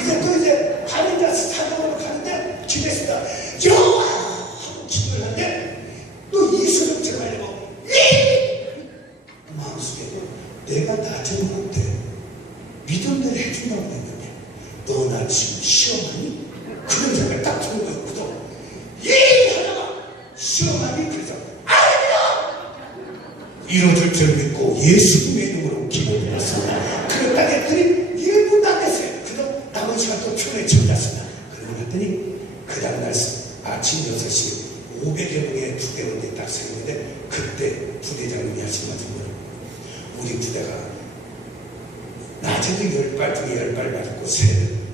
이제 또 이제 가는 사정으로 가는데 기도했습니다. 여호와 하고 기도를 하는데 또 예수를 제발하고 마음속에도 내가 낮으면 안 돼. 믿음대로 해준다고 했는데 너 나 지금 시험하니? 그런 생각이 딱 드는 거예요. 그래서 하나가 시험하니? 그래서 아닙니다! 이뤄줄 줄 믿고 예수님의 이름으로 기도드렸습니다. 그랬다 했더니 1분도 안 됐어요. 그래서 남은 시간 또 편에 찾았습니다. 그러고 났더니 그 다음날 아침 6시 500여 명의 부대원들이 딱 세우는데 그때 부대장님이 하신 말씀은 우리 부대가 낮에도 10발 중에 10발 맞았고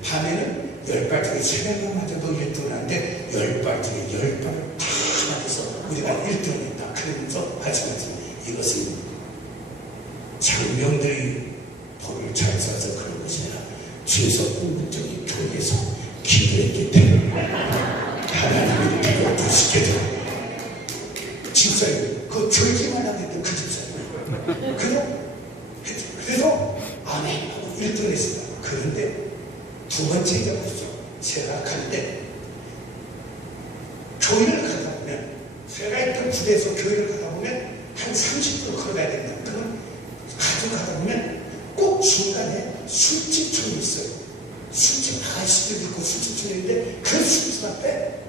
밤에는 10발 중에 3발만 맞아도 1등을 하는데 10발 중에 10발을 다 맞아서 우리가 1등을 했다. 그러면서 말씀하셨습니다. 이것은 장병들이 법을 잘 써서 그런 것이 아니라 최소 공적인 교회에서 기도했기 때문에 하나님이 기도를 부시켜줘. 집사님, 그 교회만 하는데 그 집사님. 그래서 아멘 하고 1등을 했습니다. 그런데 두 번째 이제 보시죠. 제가 갈 때 교회를 가다 보면 제가 있던 부대에서 교회를 가다 보면 한 30분 걸어가야 됩니다. 그럼 가다 보면 꼭 중간에 술집촌이 있어요. 술집 아가씨들 있고 술집촌이 있는데 그 술집 앞에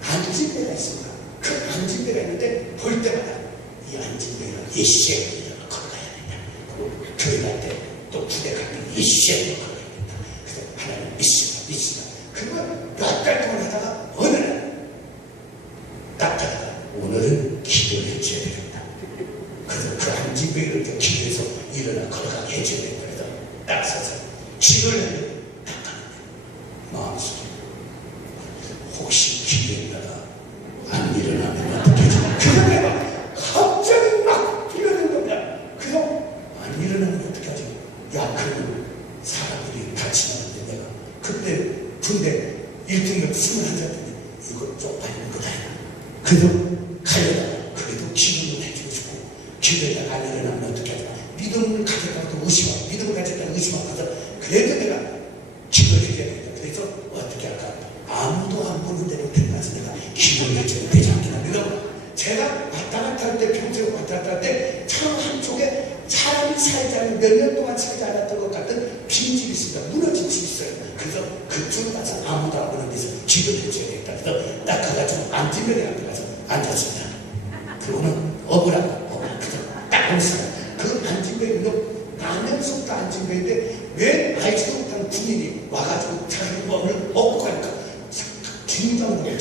앉은 데가 있습니다. 그 앉은 데가 있는데 볼 때마다 이 앉은 데는 예수의 이름으로 걸어가야 된다. 교회 갈 때 또 부대 가면 예수의 이름으로 걸어가야 된다. 그래서 하나님 믿습니다. 그리고 몇 달 동안 하다가 어느 날 딱 하다가 오늘은 기도를 해줘야 됩니다. 그래서 그 앉은 데를 이렇게 기도해서 일어나 걸어가게 해줘야 된다. 그래서 딱 서서 기도를 했는데 딱 하는데 마음속에 혹시 기도했다가 안 일어나면 어떻게 해줘? 그런데 막 갑자기 막 일어나는 겁니다. 그래서 안 일어나면 어떻게 하지? 야, 그러면 사람들이 같이 나는데 내가 그때 군대 1등급 21살인데 이거 쪽팔리는 거다. 그래도 가려다가 그래도 기도를 해주고 싶고 기도에다가 안 일어나면 어떻게 하지? 믿음을 가져다가 의심하고 믿음을 가져다가 의심하고서 그래도 내가 기도를 해줘야 된다. 그래서 어떻게 할까? 아무도 안 보는 대로 된다서 내가 기도를 해줘야 되지 않겠나. 그래서 제가 왔다 갔다 할 때 평소에 왔다 갔다 할 때 차 한쪽에 사람이 살지 않는 몇 년 동안 살지 않았던 것 같은 빈집이 있습니다. 무너진 집이 있어요. 그래서 그쪽에 가서 아무도 안 보는 데서 기도를 해줘야 되겠다. 그래서 딱 가가지고 안진병에 앞에 가서 앉았습니다. 그거는 억울하고 그래서 딱 보니까 그 안진병이 나면서부터 안진병인데 왜 알지도 못하는 군인이 와가지고 자기 몸을 얻고 가니까 긴장을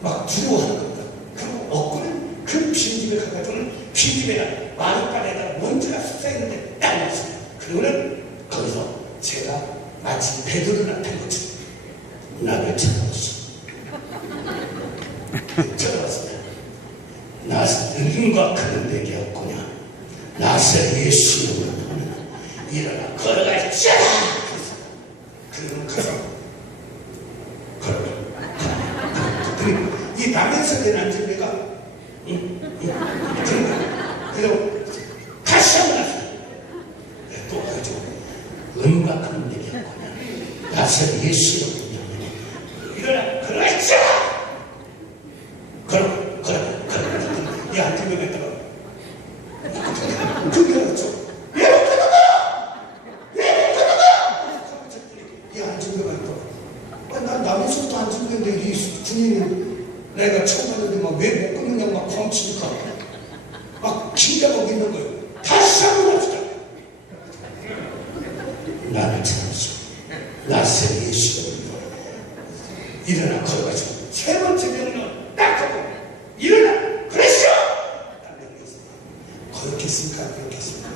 막 두려워하는 겁니다. 그리고 얻고는 그 빈집에 가가지고는 빈집에다 마룻바닥에다가 먼지가 쏟아있는데 딱 왔습니다. 그리고는 거기서 제가 마치 베드로 나타난 것처럼 나를 쳐다봤어. 쳐다봤습니다. 나 능과 그런 데게 없구나. 나서 예수님으로 일어나 걸어가자. 그러면 가서 걸어가. 이 남에서 된 앉은 데가 그리고 다시 한번 하세요. 또 가죠. 은과 그런 데게 없구나. 나서 예수님으로 일어나 걸어가자. 걸어. 안전병에다가 그게 알았죠. 왜 못하는 거야? 왜 못하는 거야? 이 안전병을 또 난 남에서부터 안전병인데 이 군인은 내가 처음 봤는데 막 왜 못 끊느냐고 막 광치니까 막 긴장하고 있는 거예요. 다시 한번 합시다. 나를 찾아줘. 나세 예수를 일어나 걸어가지고 세 번째 명령은 딱 하고 일어나 그랬어. 딱 명령했습니다. 그렇겠습니까? 안 그렇겠습니까?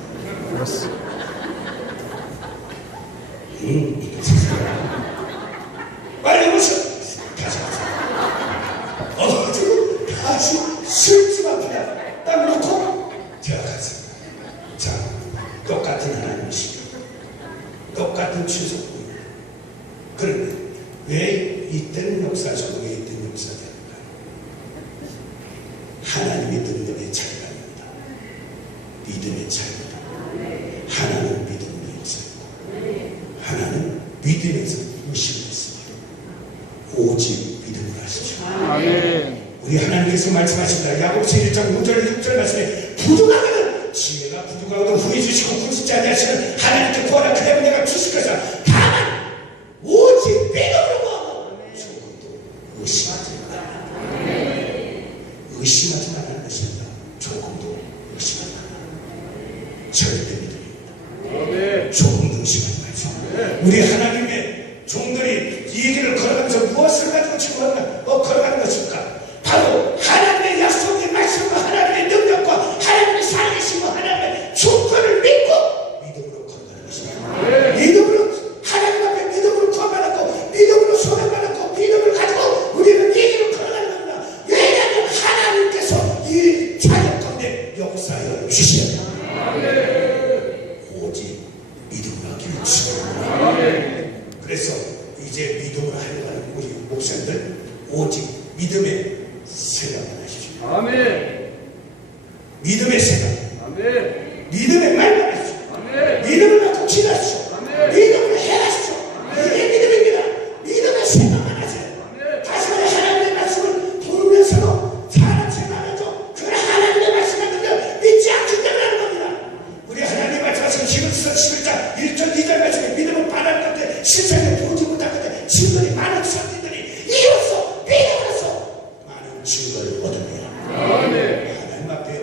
빨리 오셔. 다시 가자. 지금 다시 슬집 앞에다 딱 놓고 제가 갔습니다. 자, 똑같은 하나님이십니다. 똑같은 취소입니다. 그런데 왜 이때는 역사하시고 왜 이때는 역사됩니까? 하나님의 능력의 차이가 아닙니다. 믿음의 차이입니다. 하나는 믿음으로 역사했고 하나는 믿음에서 의심을 했습니다. 오직 믿음으로 하십시오. 우리 하나님께서 말씀하십니다. 야고보서 1장 5절 6절 말씀에 부족하거든 지혜가 부족하거든 후해 주시고 굴짓지 아니하시는 하나님께 구하라 그러면 내가 주실 것이라. 다만 오직 믿음으로 구하고 조금도 의심하지 말라. 의심하지 말라는 것입니다. 조금도 의심하지 말라. 절대 믿음입니다. 조금도 의심하지 마십시오. 우리 하나님의 종들이 이 길을 걸어가면서 무엇을 가지고 지금 걸어가는 것일까? 바로 하나님의 약속의 말씀과 하나님의 능력과 하나님의 살아계심과 하나님의 주권을 믿고 믿음으로 걸어가는 것입니다. 믿음으로 하나님 앞에 믿음으로 구원받았고 믿음으로 소망받았고 믿음을 가지고 우리는 이 길을 걸어가는 겁니다. 왜냐하면 하나님께서 이 자녀 가운데 역사하여 주시옵니다. 오직 믿음으로 하기를 주옵니다. 그래서 이제 믿음으로 하려고 하는 우리 목사님들 오직 믿음의 생각만 하십시오. 아멘. 믿음의 생각. 아멘. 믿음의 말만 하십시오. 아멘. 믿음을 갖고 지나십시오. 아멘. 믿음을 행하십시오. 이게 믿음입니다. 믿음의 생각만 하세요. 아멘. 다시 말해 하나님의 말씀을 부르면서도 사람 생각하죠. 그래 하나님의 말씀을 듣는 믿지 않기 때문에 하는 겁니다. 우리 하나님의 말씀하신 히브리서 11장 1절 2절 말씀에 믿음은 바라는 건데 실상에 보지 못할 건데 증거리 많은 사람들이 이로써 믿음으로써 많은 증거를 얻습니다. 하나님 앞에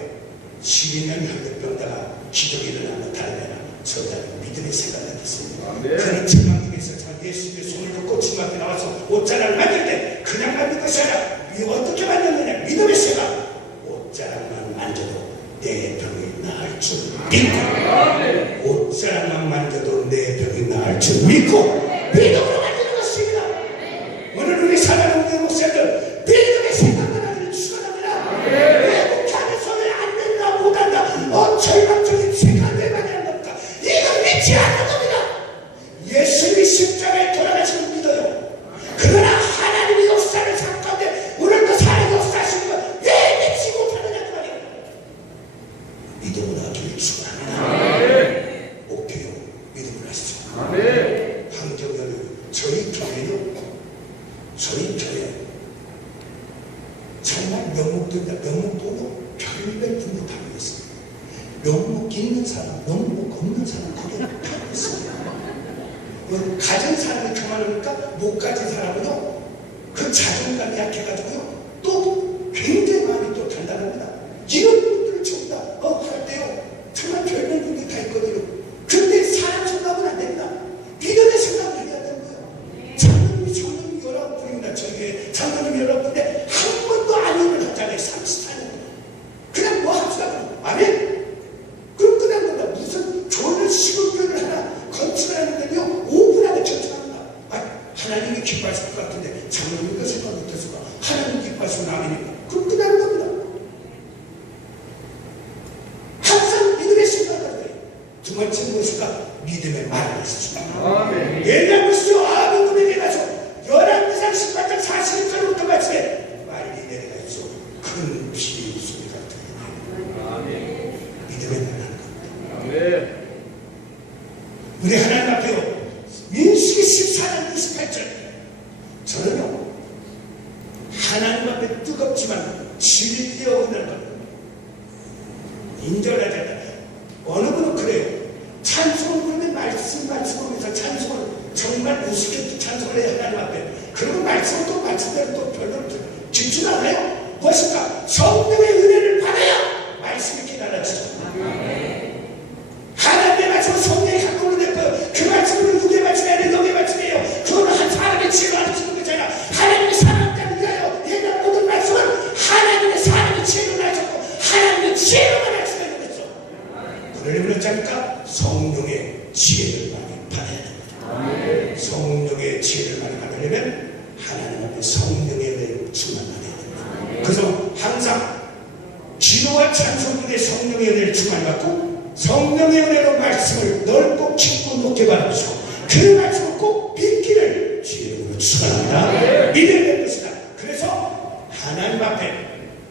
12년이 한번 병다가 기적이 일어나면 달래나 저자는 믿음의 생각을 했습니다. 그는 천왕님께서 참 예수님의 손을 놓고 주 앞에 나와서 옷자락을 만들 때 그냥 만든 것이 아니라 어떻게 만들느냐 믿음의 생각. 옷자락만 만져도 내 병이 나을 줄 믿고 옷자락만 만져도 내 병이 나을 줄 믿고 믿음으로 만드는 것입니다. 오늘 우리 사랑하는 우리 목사들 믿음의 생각만 하기를 축원합니다. 왜 목회하면서 왜 안 된다 못한다 절망적인 생각을 왜 많이 하는 겁니까? 이건 믿지 않는 겁니다. 예수님이 십자가에 돌아가시는 믿어요. 그러나 하나님의 역사를 잠깐데 오늘도 사는 역사하시는 건 왜 믿지 못하느냐 그 말이에요. 믿음으로 하기를 축원합니다. 목회요 믿음으로 하십시오. 황정열은 저희 교회요 정말 명목도요 별별 분도 다 있습니다. 명목 있는 사람 명목 없는 사람 그게 다 있습니다. 가진 사람이 그만하니까 못 가진 사람은요 그 자존감이 약해가지고요 또 굉장히 마음이 또 단단합니다. 이런 분들을 전부 다 할 때요 정말 별별 분들이 다 있거든요. 근데 사람 생각은 안 됩니다. 믿음의 생각을 해야 되는 거예요. 장로님이 19분입니다. 저희 장로님이 19분인데 한 번도 아니면 하잖아요. 34년. 그냥 뭐 합시다. 아멘? 그럼 끝난 겁니다. 무슨 교회를 시골교회를 하나 건축을 하는데요 5분 안에 결정합니다. 하나님이 기뻐하실 것 같은데 장로님 그 생각 못했을까? 하나님 기뻐하시면 아멘이니까. 그럼 끝나는 겁니다. 항상 믿음의 생각을 해요. 두 번째 무엇일까? 믿음의 말을 하십시오. 예배하시오. 믿음에게 가서 11장 18장 41절부터 말씀에 빨리 내려가십시오. 큰 비의 소리가 들리네요. 믿음의 말을 하는 겁니다. 우리 하나님 앞에요. 민수기 14장 28절 저는요 하나님 앞에 뜨겁지만 진리에 어긋나는 겁니다. 인정하잖아요. 어느 분은 그래요. 찬송을 부르면 말씀하면서 찬송을 정말 우습게 찬송을 해야 하나님 앞에. 그리고 말씀은 또 말씀대로 또 별로 집중 안 해요. 무엇인가? 성령의 은혜를 받아야 말씀이 이렇게 달라지죠. 하나님의 말씀은 성령이 갖고 오는 그 말씀은 누구의 말씀이 아니라 너의 말씀이에요. 그거는 한 사람의 지혜로 알아주는 거잖아. 하나님의 사람 때문에 위하여 얘가 모든 말씀은 하나님의 사람의 지혜로 하셨고 하나님의 지혜로만 할 수가 있는 거죠. 그러려면 어쩌니까 성령의 지혜를 많이 받아야 됩니다. 성령의 지혜를 많이 받으려면 하나님 앞에 성령의 은혜를 충만하게 해야 됩니다. 그래서 항상 기도와 찬송 중에 성령의 은혜를 충만받고 성령의 은혜로 말씀을 넓고 깊고 높게 바라보시고 그 말씀을 꼭 믿기를 주의 축원합니다. 믿어야 될 것이다. 그래서 하나님 앞에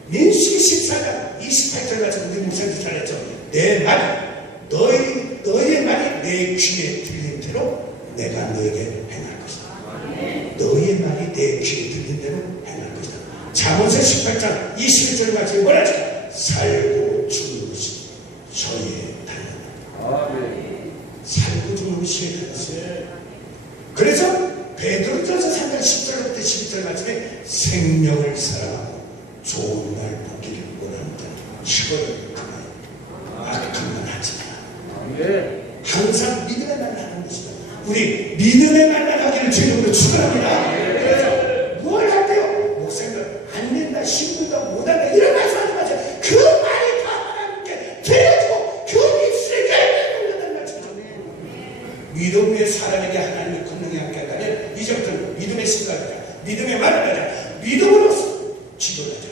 민수기 14장 28절 같은 우리 목사님이 잘했죠. 내 말, 너의 말이 내 귀에 들린 대로 내가 너에게 행할 것이다. 너의 말이 내 귀에 들린 대로 행할 것이다. 잠언서 18장 21절 같이 뭐라죠? 살고 죽는 것이 저의 살고 죽는 것이 되었어요. 그래서 베드로전서 3장 10절부터 12절 말씀에 생명을 사랑하고 좋은 날 보기를 원한다. 이거를 악한 말 하지 마라. 항상 믿음의 말을 하는 것이다. 우리 믿음의 말을 하기를 주님으로 축원합니다. 그래서 뭘 할때요? 목사님들 안 된다, 신분다, 못한다 이런 말씀 하지 마세요. 그 말이 다 하나님께 들려주고 그 입술에 열매를 말씀. 믿음 위에 사람에게 하나님의 권능이 함께 한다면 이제부터는 믿음의 생각이다. 믿음의 말을 하자. 믿음으로 기도를 하자.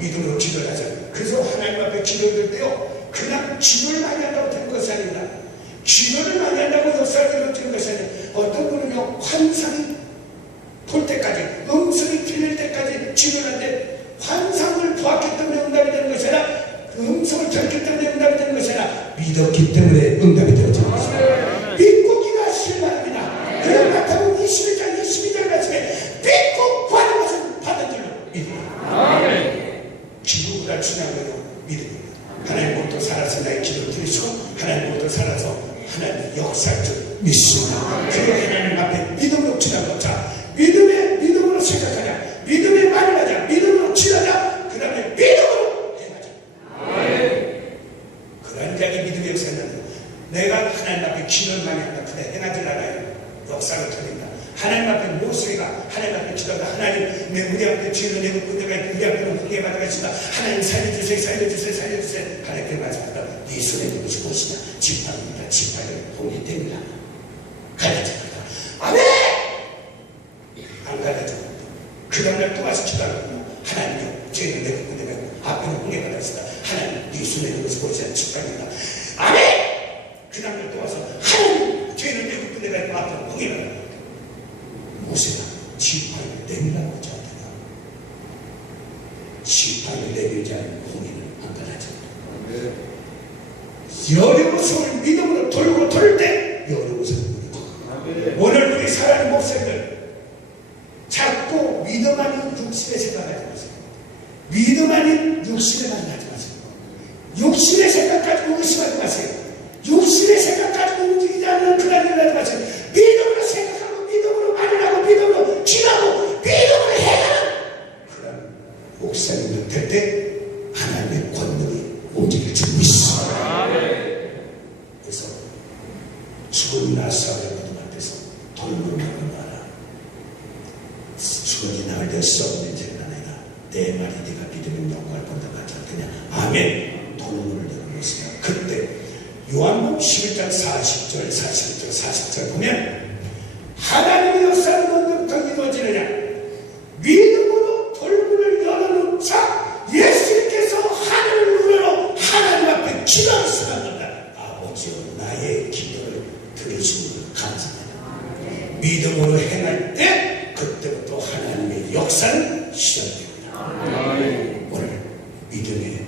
믿음으로 기도를 하자. 그래서 하나님 앞에 기도를 할 때요. 그냥 기도를 많이 한다고 되는 것이 아닙니다. 기도를 많이 한다고 역사를 이루어지는 것이 아니라 어떤 분은요. 환상이 볼 때까지 음성이 들릴 때까지 기도를 하는데 환상을 보았기 때문에 응답이 되는 것이 아니라 음성을 들었기 때문에 응답이 되는 것이 아니라 믿었기 때문에 응답이 되어지는 것입니다. 믿고 기도하시길 바랍니다. 그런 같다면 21장 22절 말씀에 믿고 구하는 것은 받은 줄로 믿으라. 기도보다 중요한 것은 믿음입니다. 하나님 모두 살아서 나의 기도를 들으시고 하나님 모두 살아서 하나님 역사할 줄 믿습니다. 그리고 하나님 앞에 믿음으로 기도하자. 믿음으로 생각하자. 믿음의 말을 하자. 믿음으로 기도하자. 그 다음에 믿음으로 행하자. 그런 자에게 믿음의 역사가 있는데 내가 하나님 앞에 기도를 많이 한다. 그래 행하지 않아요. 역사를 터진다. 하나님 앞에 모세가 하나님 앞에 기도하다. 하나님 내 우리 앞에 죄를 내고 내가 우리 앞에는 후게 받아가신다. 하나님 살려주세요. 하나님께 말씀한다. 네 손에 누구시 보시냐. 지팡이입니다. 지팡이 봉이 됩니다. 가르쳐줍니다. 아멘. 안 가르쳐줍니다. 그 다음날 또 와서 기도하거든요. 하나님요 죄를 내고 내가 앞에는 후게 받아가신다. 하나님 네 손에 누구시 보시냐. 지팡이입니다. 아멘. 그 다음날 또 와서 하나님 죄를 내고 내가 앞에는 후게 받아가신다. 모세가 지팡이를 내밀라고 하지 않다가 지팡이를 내밀지 않은 공인을 안 가라앉았다. 여리고성을 믿음으로 돌고 돌 때 여리고성을 누리고 오늘 우리 사랑하는 목사님들 자꾸 믿음 아닌 육신의 생각하지 마세요. 믿음 아닌 육신의 말을 하지 마세요. 육신의 생각 가지고 의심하지 마세요. 육신의 생각 가지고 움직이지 않는 그런 일을 하지 마세요. 믿음으로 생각하고 믿음으로 말을 하고 믿음으로 기도하고 믿음으로 행하는 그런 목사님들 될 때 하나님의 권능이 움직일 줄 믿습니다. 그래서 죽은 나사를 믿음 앞에서 돌문을 마라. 죽은 나을 때 썩는 죄는 아니라 내 말이 네가 믿으면 영광을 본다 같지 않느냐. 아멘. 돌문을 내는 것이다. 그때 요한복음 11장 40절 41절 40절 보면 하나님의 역사는 언제부터 이루어지느냐. 믿음으로 돌문을 열어놓자 예수님께서 하늘을 우러러 하나님 앞에 기도하시는 아버지여 나의 기도를 들으시니 감사합니다. 믿음으로 행할 때 그때부터 하나님의 역사는 시작됩니다. 오늘 믿음의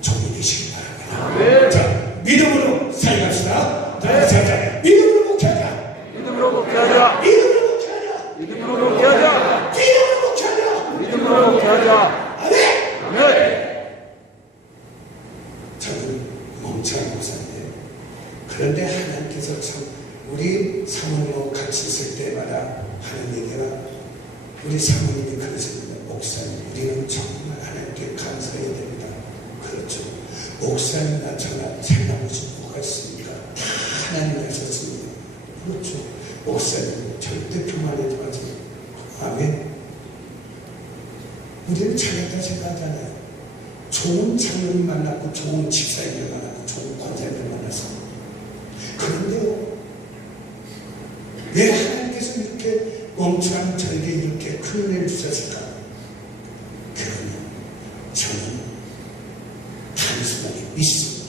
종이 되시기 바랍니다. 자, 믿음으로 살갑시다. 자, 믿음으로 목회하자. 믿음으로 목회하자. 믿음으로 목회하자. 믿음으로 목회하자. 믿음으로 목회하자. 믿음으로 목회하자. 아멘. 아멘. 그런데 하나님께서 참 우리 사모님하고 같이 있을 때마다 하는 얘기가, 우리 사모님이 그러십니다. 목사님, 우리는 정말 하나님께 감사해야 됩니다. 그렇죠. 목사님이나 저나 잘나무지 뭐가 있습니까? 다 하나님이 하셨습니다. 그렇죠. 목사님 절대 교만하지 마세요. 아멘. 우리는 잘났다 생각하잖아요. 좋은 장로님 만났고, 좋은 집사님을 만났고, 좋은 권사님을 만나서. 그런데요, 왜 하나님께서 이렇게 멈추라면 저에게 이렇게 큰 은혜를 주셨을까? 그러면 저는 단순하게 믿습니다.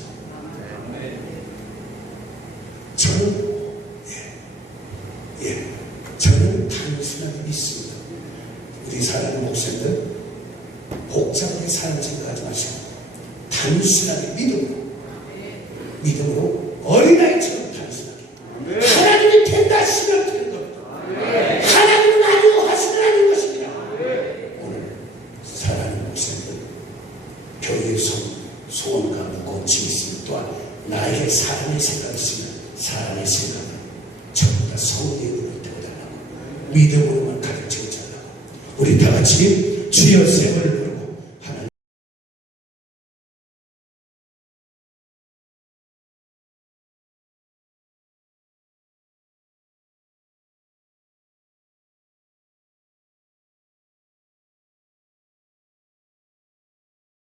저는 저는 단순하게 믿습니다. 우리 사랑하는 목사님들, 복잡하게 사는 생각하지 마시고 단순하게 믿음으로 어린아이처럼 단순하게 하나님이 된다 하시면 되는 겁니다. 하나님은 아니고 하시면 아닌 것입니다. 오늘 사랑하는 목사님들, 교회의 소원과 고침이 있으면, 또한 나에게 사랑의 생각이 있으면 사랑의 생각을 전부 다 성령의 눈을 떼어달라고, 믿음으로만 가르치지 않고, 우리 다 같이 주여 샘을